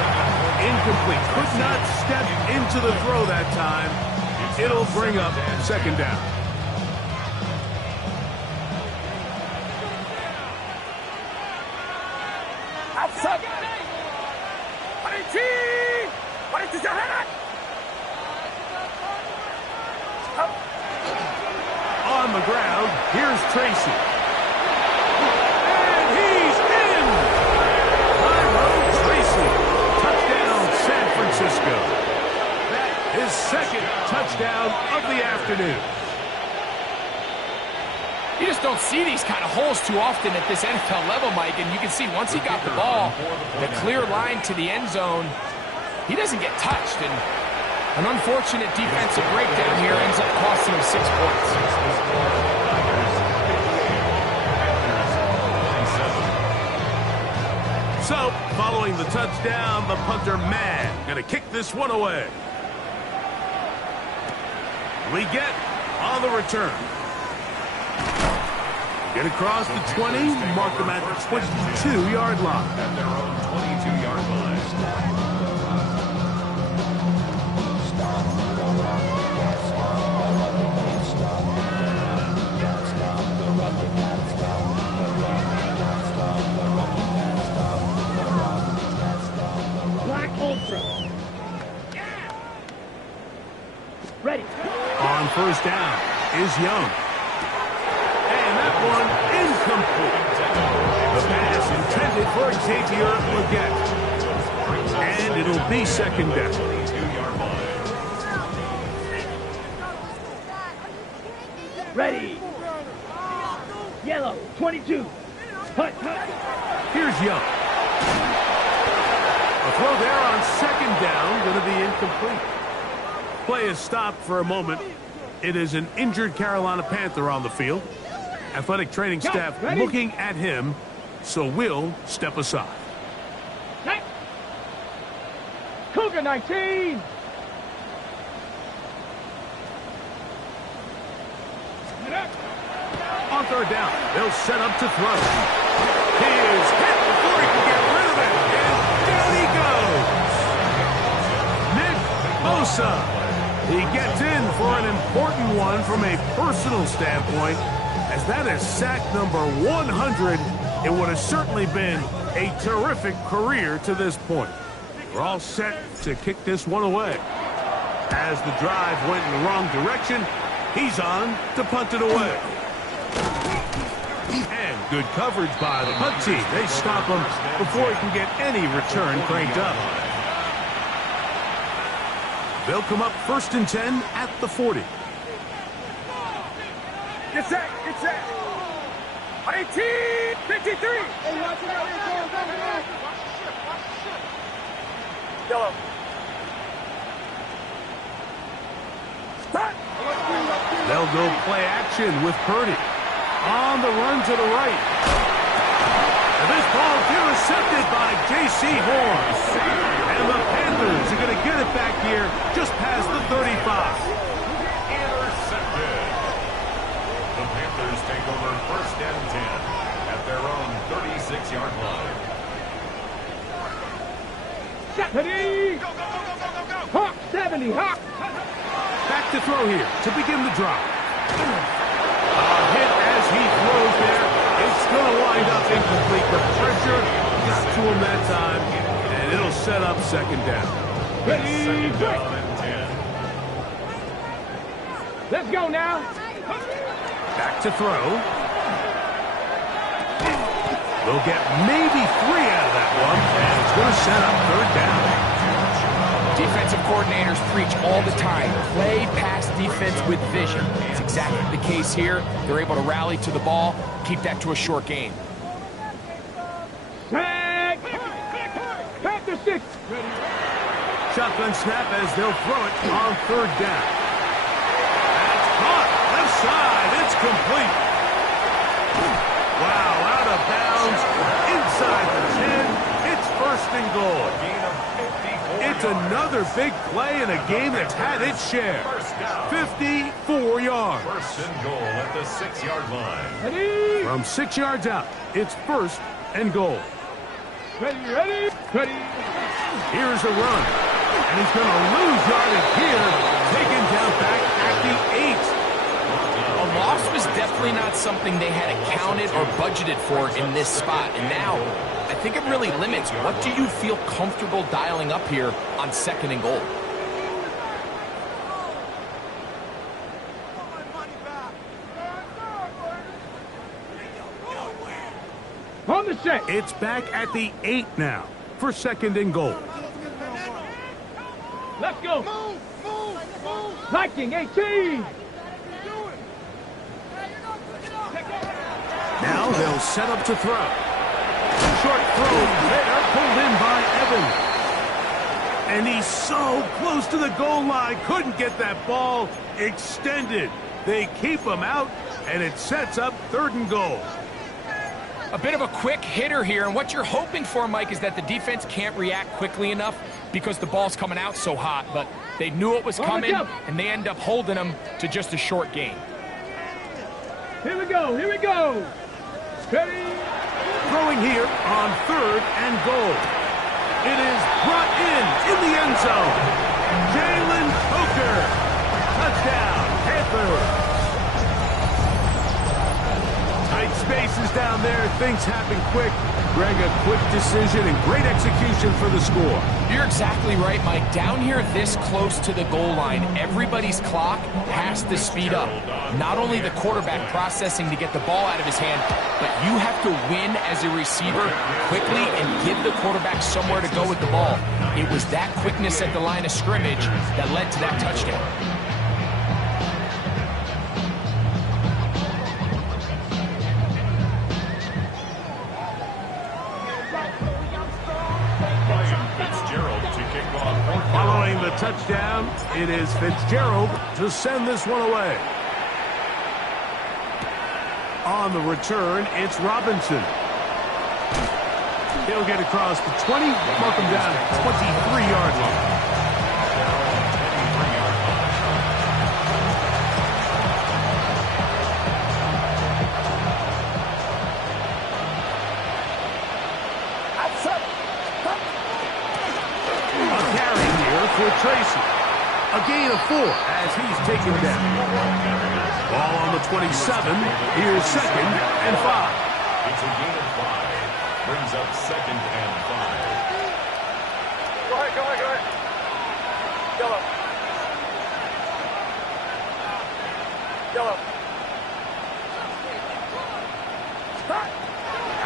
incomplete. Could not step into the throw that time. It'll bring up second down. Outside. On the ground, here's Tracy. And he's in! Tyrone Tracy. Touchdown, San Francisco. That is second touchdown of the afternoon. You just don't see these kind of holes too often at this NFL level, Mike, and you can see once he got the ball, the clear line to the end zone, he doesn't get touched, and an unfortunate defensive breakdown here ends up costing him 6 points. So, following the touchdown, the punter, man, going to kick this one away. We get on the return. Get across the 20, mark them at the 22-yard line. At their own 22-yard line. Black Ultra. Ready. On first down is Young. And that one incomplete. The pass intended for Xavier Legette. And it'll be second down. 22-yard line. Ready. Yellow. 22. Hut. Here's Young. A throw there on second down, going to be incomplete. Play is stopped for a moment. It is an injured Carolina Panther on the field. Athletic training staff looking at him, so we'll step aside. Cougar 19. On third down, they'll set up to throw. He is hit before he can get rid of it, and down he goes. Nick Bosa. He gets in for an important one from a personal standpoint, as that is sack number 100. It would have certainly been a terrific career to this point. We're all set to kick this one away. As the drive went in the wrong direction, he's on to punt it away. And good coverage by the punt team. They stop him before he can get any return cranked up. They'll come up 1st and 10 at the 40. Get set, get set. 18, 53. Hey, watch it out here, go. Yellow. They'll go play action with Purdy. On the run to the right. And this ball intercepted by J.C. Horn. And the Panthers are going to get it back here just past the 35. Intercepted. The Panthers take over 1st and 10 at their own 36-yard line. Ready? Go, go, go, go, go, go, go. Hawk 70, Hawk. Back to throw here to begin the drive. A hit as he throws there. It's going to wind up incomplete. The pressure got to him that time, and it'll set up 2nd down. Ready, Second down and 10. Let's go now. Back to throw. We'll get maybe 3 out of that one, and it's going to set up 3rd down. Defensive coordinators preach all the time, play pass defense with vision. It's exactly the case here. They're able to rally to the ball, keep that to a short gain. Tag. Panther 6. Shotgun snap as they'll throw it on 3rd down. That's caught. Left side. It's complete. Wow, out of bounds. Inside the 10. It's 1st and goal. It's another big play in a game that's had its share. 54 yards. 1st and goal at the 6-yard line. Ready? From 6 yards out, it's 1st and goal. Ready, ready, ready. Here's a run. And he's going to lose yardage here. Taken down back at the 8. A loss was definitely not something they had accounted or budgeted for in this spot. And now, I think it really limits what do you feel comfortable dialing up here on 2nd and goal. On the set. It's back at the 8 now for 2nd and goal. Let's go. Move, move, move. Viking 18. Now they'll set up to throw. Short throw there, pulled in by Evans. And he's so close to the goal line, couldn't get that ball extended. They keep him out, and it sets up 3rd and goal. A bit of a quick hitter here, and what you're hoping for, Mike, is that the defense can't react quickly enough because the ball's coming out so hot, but they knew it was coming, and they end up holding them to just a short gain. Here we go, here we go. Ready? Throwing here on 3rd and goal. It is brought in the end zone. Jalen Coker. Touchdown, Panthers. Tight spaces down there. Things happen quick. Greg, a quick decision and great execution for the score. You're exactly right, Mike. Down here this close to the goal line, everybody's clock has to speed up. Not only the quarterback processing to get the ball out of his hand, but you have to win as a receiver quickly and give the quarterback somewhere to go with the ball. It was that quickness at the line of scrimmage that led to that touchdown. Following the touchdown, it is Fitzgerald to send this one away. On the return, it's Robinson. He'll get across the 20, mark him down at 23-yard line. For Tracy. A gain of 4 as he's taken down. Ball on the 27. Here's 2nd and 5. It's a gain of 5. Brings up 2nd and 5.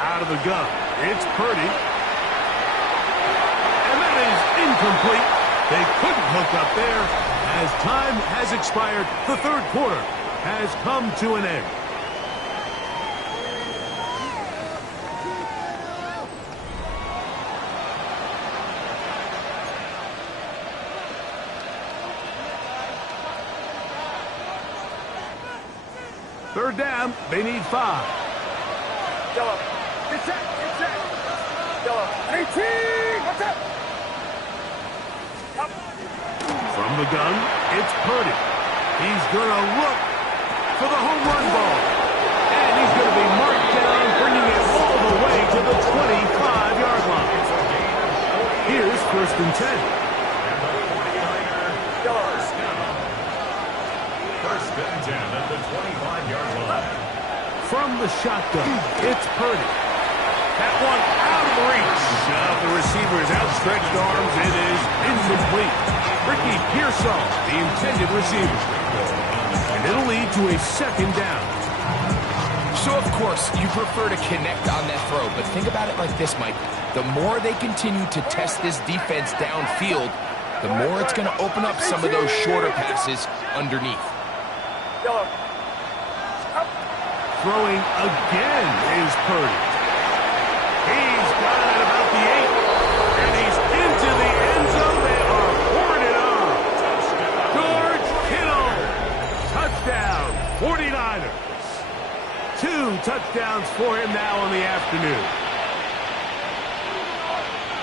Out of the gun, it's Purdy. And that is incomplete. They couldn't hook up there. As time has expired, the third quarter has come to an end. Third down, they need 5. Get set. 18. What's up? From the gun, it's Purdy. He's going to look for the home run ball. And he's going to be marked down, bringing it all the way to the 25-yard line. Here's first and 10. First and 10 at the 25-yard line. From the shotgun, it's Purdy. That one out of reach of the receiver's outstretched arms. It is incomplete. Ricky Pearsall, the intended receiver. And it'll lead to a second down. So, of course, you prefer to connect on that throw, but think about it like this, Mike. The more they continue to test this defense downfield, the more it's going to open up some of those shorter passes underneath. Throwing again is Purdy. He's got it about the 8. And he's into the end zone. They are pouring it on. George Kittle. Touchdown, 49ers. 2 touchdowns for him now in the afternoon.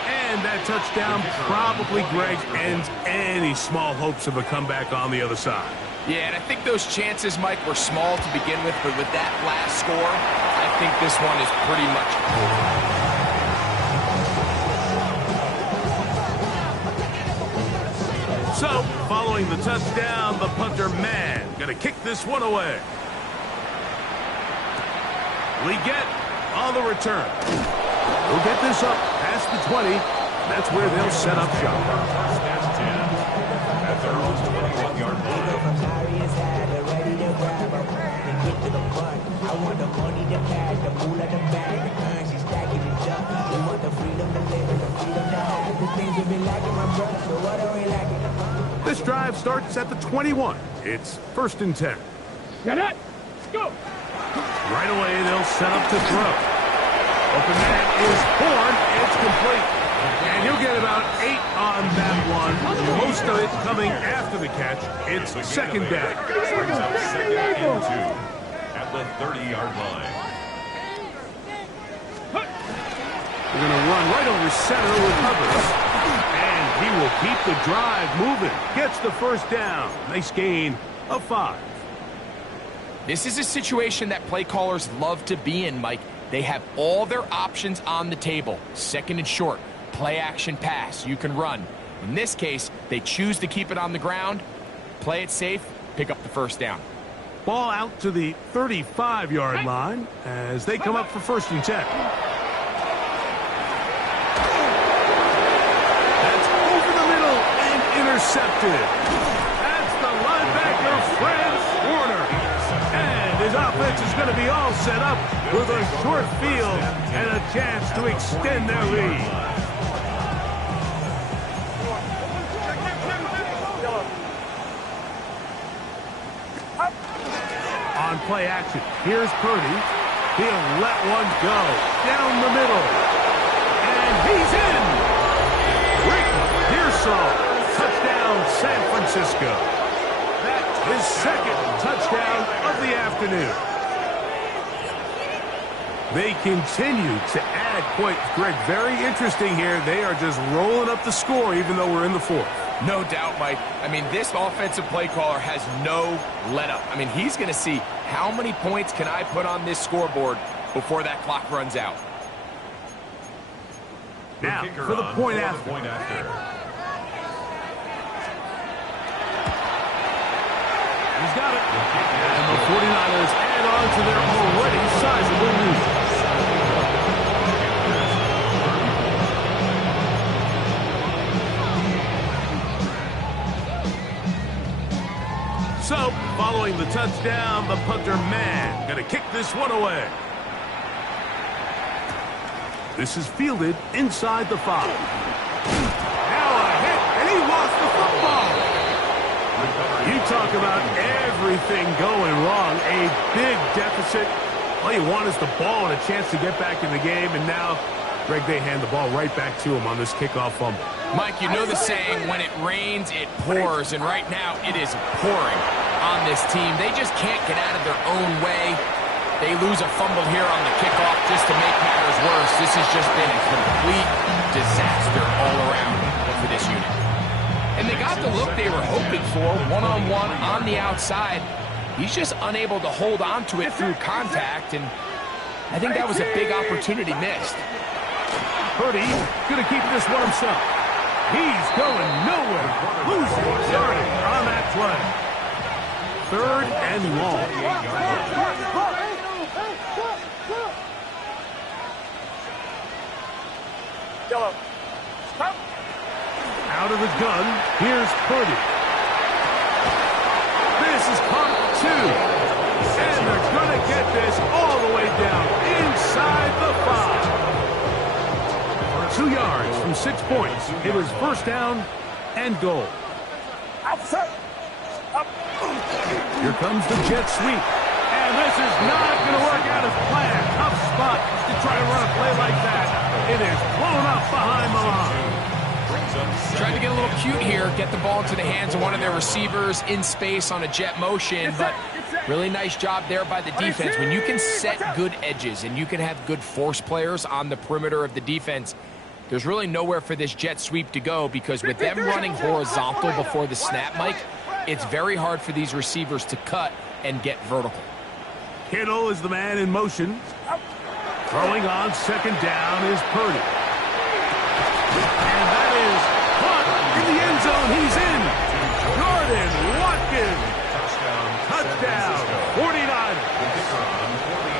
And that touchdown probably, Greg, ends any small hopes of a comeback on the other side. Yeah, and I think those chances, Mike, were small to begin with, but with that last score, I think this one is pretty much over. So, following the touchdown, the punter, man, going to kick this one away. Leggett on the return. We'll get this up past the 20. That's where they'll set up shop. First and 10 at their own 21-yard line. This drive starts at the 21. It's first and 10. Get it. Go. Right away, they'll set up to throw. Open man is Horn. It's complete. And he'll get about 8 on that one. Most of it coming after the catch. It's second down. Brings up second and 2 at the 30-yard line. They're going to run right over center with Hubbard. And he will keep the drive moving. Gets the first down. Nice gain of 5. This is a situation that play callers love to be in, Mike. They have all their options on the table. Second and short, play action pass, you can run. In this case, they choose to keep it on the ground, play it safe, pick up the first down. Ball out to the 35-yard line as they come up for first and 10. That's over the middle and intercepted. That's the linebacker, Fred Warner. And his offense is going to be all set up with a short field and a chance to extend their lead. On play action, here's Purdy. He'll let one go down the middle. And he's in! Rick Pearsall, touchdown San Francisco. That's his second touchdown of the afternoon. They continue to add points. Greg, very interesting here. They are just rolling up the score even though we're in the fourth. No doubt, Mike. I mean, this offensive play caller has no let-up. I mean, he's going to see how many points can I put on this scoreboard before that clock runs out. Now, for the point after. He's got it. And the 49ers add on to their already sizable lead. Following the touchdown, the punter man going to kick this one away. This is fielded inside the 5. Now a hit, and he lost the football. You talk about everything going wrong. A big deficit. All you want is the ball and a chance to get back in the game, and now Greg, they hand the ball right back to him on this kickoff fumble. Mike, you know the saying, when it rains, it pours, and right now it is pouring on this team. They just can't get out of their own way. They lose a fumble here on the kickoff just to make matters worse. This has just been a complete disaster all around for this unit. And they got the look they were hoping for, one-on-one on the outside. He's just unable to hold on to it through contact, and I think that was a big opportunity missed. Purdy going to keep this one himself. He's going nowhere. Losing yardage on that play. 3rd and long. Out of the gun, here's Purdy. This is caught 2. And they're going to get this all the way down inside the 5. 2 yards from 6 points. It is 1st down and goal. Here comes the jet sweep. And this is not going to work out as planned. Tough spot to try to run a play like that. It is blown up behind the line. Tried to get a little cute here, get the ball into the hands of one of their receivers in space on a jet motion, but really nice job there by the defense. When you can set good edges and you can have good force players on the perimeter of the defense, there's really nowhere for this jet sweep to go, because with them running horizontal before the snap, Mike, it's very hard for these receivers to cut and get vertical. Kittle is the man in motion. Throwing on 2nd down is Purdy. And that is caught in the end zone. He's in. Jordan Watkins. Touchdown. 49ers.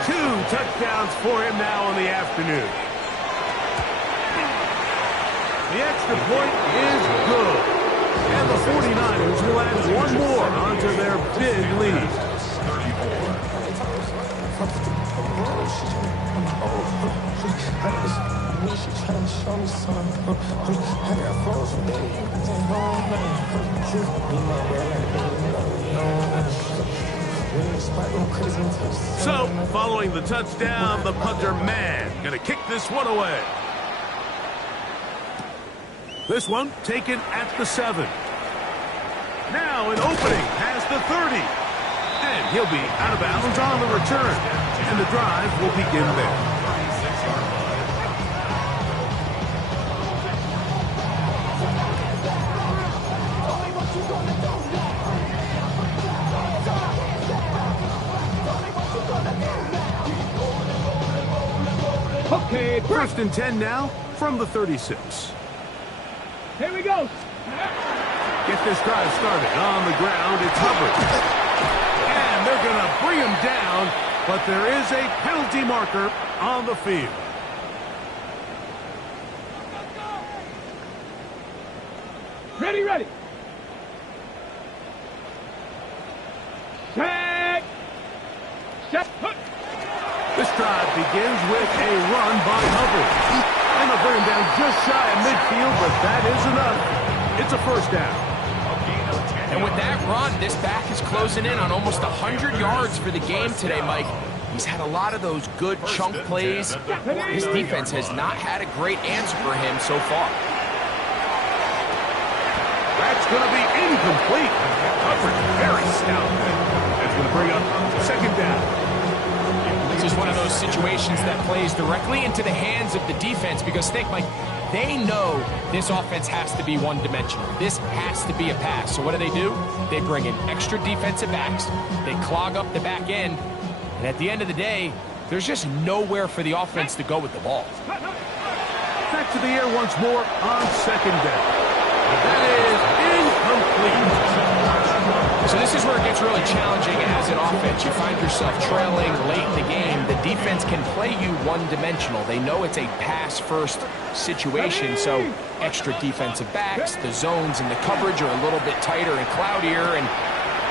2 touchdowns for him now in the afternoon. The extra point is good. And the 49ers will add one more onto their big lead. So, following the touchdown, the punter man going to kick this one away. This one taken at the 7. Now an opening past the 30. And he'll be out of bounds on the return. And the drive will begin there. Okay, 1st and 10 now from the 36. Here we go. Get this drive started on the ground. It's Hubbard. And they're going to bring him down, but there is a penalty marker on the field. Ready. Set. This drive begins with a run by Hubbard. And they'll bring him down just shy of midfield, but that is enough. It's a 1st down. And with that run, this back is closing in on almost 100 yards for the game today, Mike. He's had a lot of those good chunk plays. His defense has not had a great answer for him so far. That's going to be incomplete. Hubbard very stout. That's going to bring up 2nd down. This is one of those situations that plays directly into the hands of the defense, because think, Mike, they know this offense has to be one-dimensional. This has to be a pass. So what do? They bring in extra defensive backs. They clog up the back end. And at the end of the day, there's just nowhere for the offense to go with the ball. Back to the air once more on 2nd down. That is incomplete. So this is where it gets really challenging as an offense. You find yourself trailing late in the game. The defense can play you one-dimensional. They know it's a pass-first situation, so extra defensive backs, the zones and the coverage are a little bit tighter and cloudier, and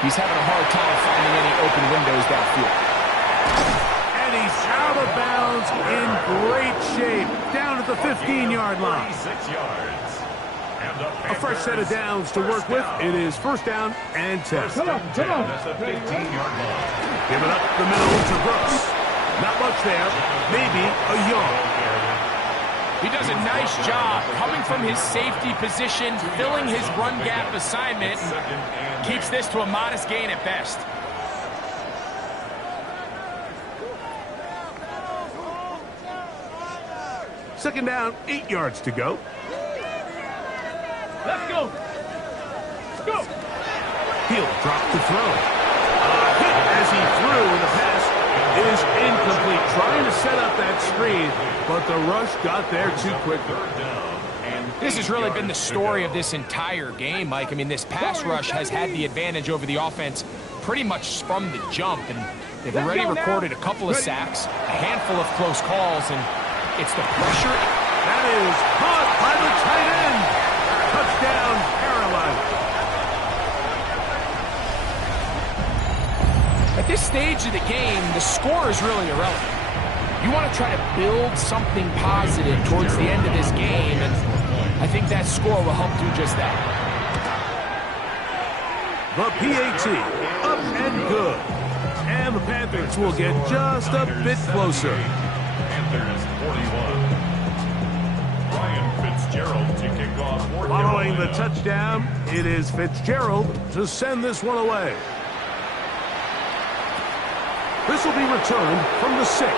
He's having a hard time finding any open windows downfield. And he's out of bounds in great shape, down at the 15-yard line. 36 yards. A fresh set of downs to work with. It is first down and 10. Come on. That's a 15-yard line. Give it up the middle to Brooks. Not much there. Maybe a yard. He does a nice job coming from his safety position, filling his run gap assignment. Keeps this to a modest gain at best. Second down, 8 yards to go. Let's go. Go. He'll drop the throw. A hit as he threw, and the pass is incomplete. Trying to set up that screen, but the rush got there too quickly. This has really been the story of this entire game, Mike. I mean, this pass rush has had the advantage over the offense pretty much from the jump, and they've already recorded a couple of sacks, a handful of close calls, and it's the pressure. That is caught by the tight end. Touchdown, Carolina. At this stage of the game, the score is really irrelevant. You want to try to build something positive towards the end of this game, and I think that score will help do just that. The PAT, up and good. And the Panthers will get just a bit closer. Panthers 41. Ryan Fitzgerald to kick off for Following the Carolina. touchdown, it is Fitzgerald to send this one away. This will be returned from the 6.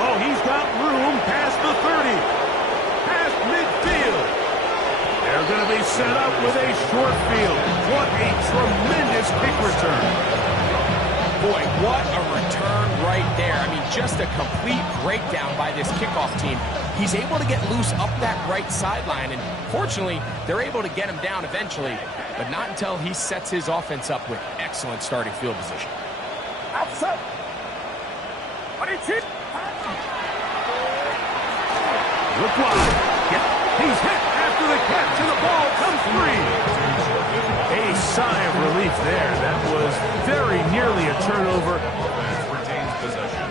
Oh, he's got room past the 30. Past midfield. They're going to be set up with a short field. What a tremendous kick return. Boy, what a return right there. I mean, just a complete breakdown by this kickoff team. He's able to get loose up that right sideline, and fortunately, they're able to get him down eventually, but not until he sets his offense up with excellent starting field position. Outside. What is it? Look wide. Yeah, he's hit after the catch, and the ball comes free. A sigh of relief there. That was very nearly a turnover. Offense retains possession.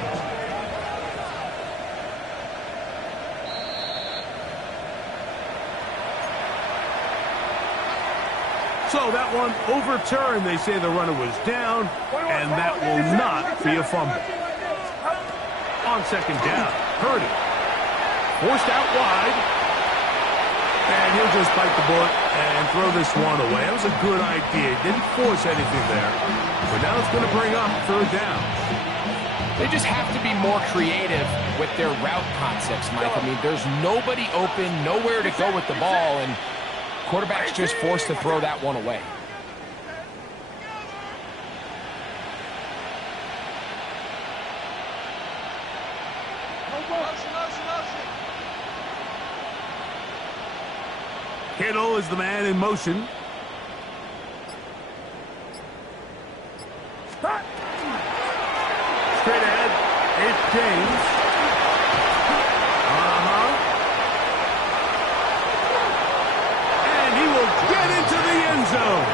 So that one overturned. They say the runner was down, and that will not be a fumble. On second down, Purdy. Forced out wide. And he'll just bite the bullet and throw this one away. That was a good idea. Didn't force anything there. But now it's going to bring up third down. They just have to be more creative with their route concepts, Mike. I mean, there's nobody open, nowhere to go with the ball, and quarterback's just forced to throw that one away. Kittle is the man in motion. Straight ahead, it's James. And he will get into the end zone.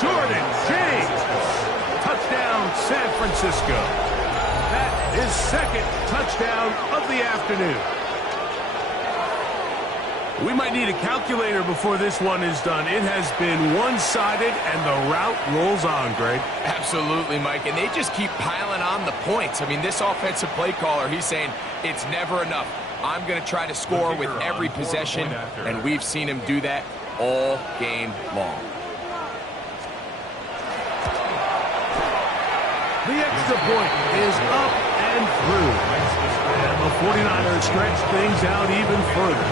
Jordan James. Touchdown, San Francisco. That is second touchdown of the afternoon. We might need a calculator before this one is done. It has been one-sided, and the route rolls on, Greg. Absolutely, Mike, and they just keep piling on the points. I mean, this offensive play caller, he's saying it's never enough. I'm going to try to score with every possession, and we've seen him do that all game long. The extra point is up and through. And the 49ers stretch things out even further.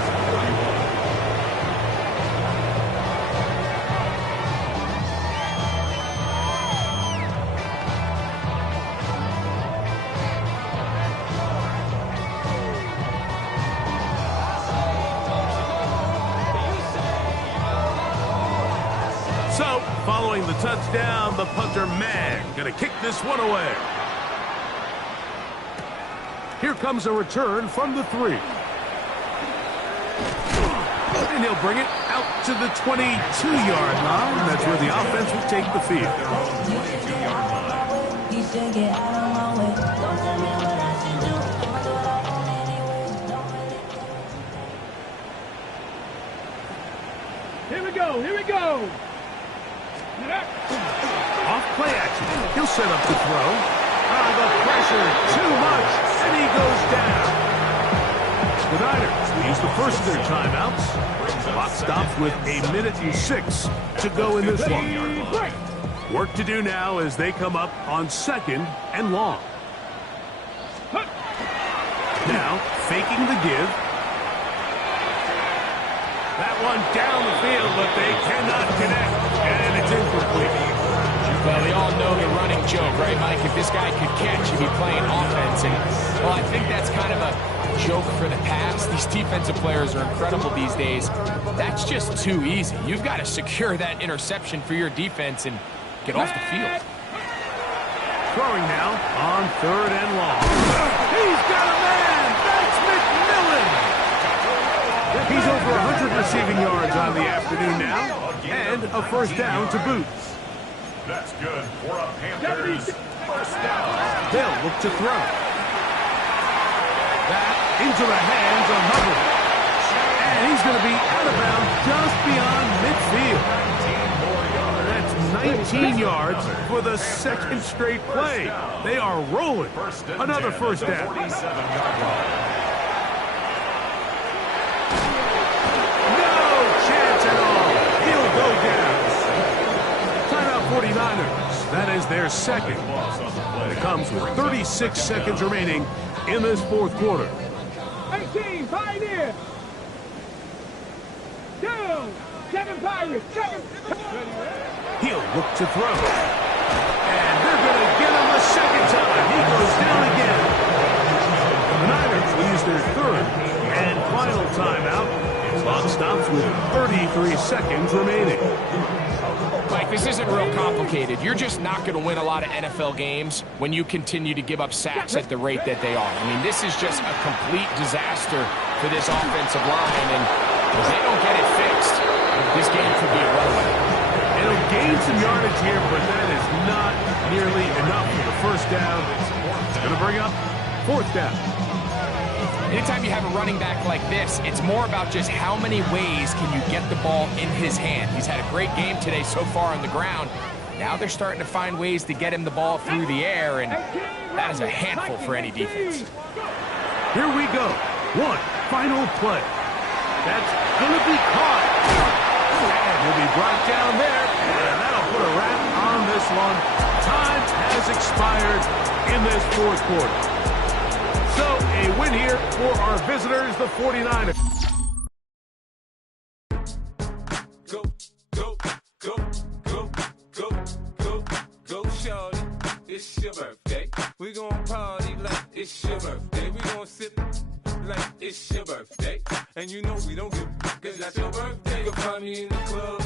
So, following the touchdown, the punter man going to kick this one away. Here comes a return from the 3. And he'll bring it out to the 22-yard line. That's where the offense will take the field. Here we go, here we go. Off play action. He'll set up the throw. The pressure, too much, and he goes down. The Niners will use the first of their timeouts. Clock stops with 1:06 to go in this one. Work to do now as they come up on 2nd and long. Now, faking the give. That one down the field, but they cannot connect, and it's incomplete. Well, we all know the running joke, right, Mike? If this guy could catch, he'd be playing offense. And, well, I think that's kind of a joke for the past. These defensive players are incredible these days. That's just too easy. You've got to secure that interception for your defense and get off the field. Throwing now on 3rd and long. He's got a man! That's McMillan! He's over 100 receiving yards on the afternoon now, and a first down to boot. That's good for a Panthers first down. They'll look to throw. That into the hands of Hubbard. And he's going to be out of bounds just beyond midfield. That's 19 yards for the 2nd straight play. They are rolling. Another first down. 47-yard line. No chance at all. He'll go down. Timeout 49ers. That is their 2nd. And it comes with 36 seconds remaining in this 4th quarter. 18, Pioneer. 2, 7 Pirates, 7. He'll look to throw. And they're going to get him a second time. He goes down again. The Niners will use their 3rd and final timeout. Clock stops with 33 seconds remaining. Mike, this isn't real complicated. You're just not going to win a lot of NFL games when you continue to give up sacks at the rate that they are. I mean, this is just a complete disaster for this offensive line, and if they don't get it fixed, this game could be a runaway. It'll gain some yardage here, but that is not nearly enough for the first down. It's going to bring up 4th down. Anytime you have a running back like this, it's more about just how many ways can you get the ball in his hand. He's had a great game today so far on the ground. Now they're starting to find ways to get him the ball through the air, and that is a handful for any defense. Here we go. One final play. That's going to be caught. And will be brought down there, and that'll put a wrap on this one. Time has expired in this 4th quarter. So, a win here for our visitors, the 49ers. Go, go, go, go, go, go, go, shorty. It's your birthday. We gon' party like it's your birthday. We gon' sip like it's your birthday. And you know we don't give cause that's your birthday. You'll find me in the club,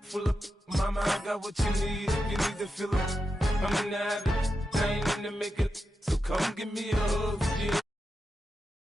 full of mama, I got what you need. If you need to fill it, I'm in the habit. I ain't in the makeup, so come give me a hug. Yeah.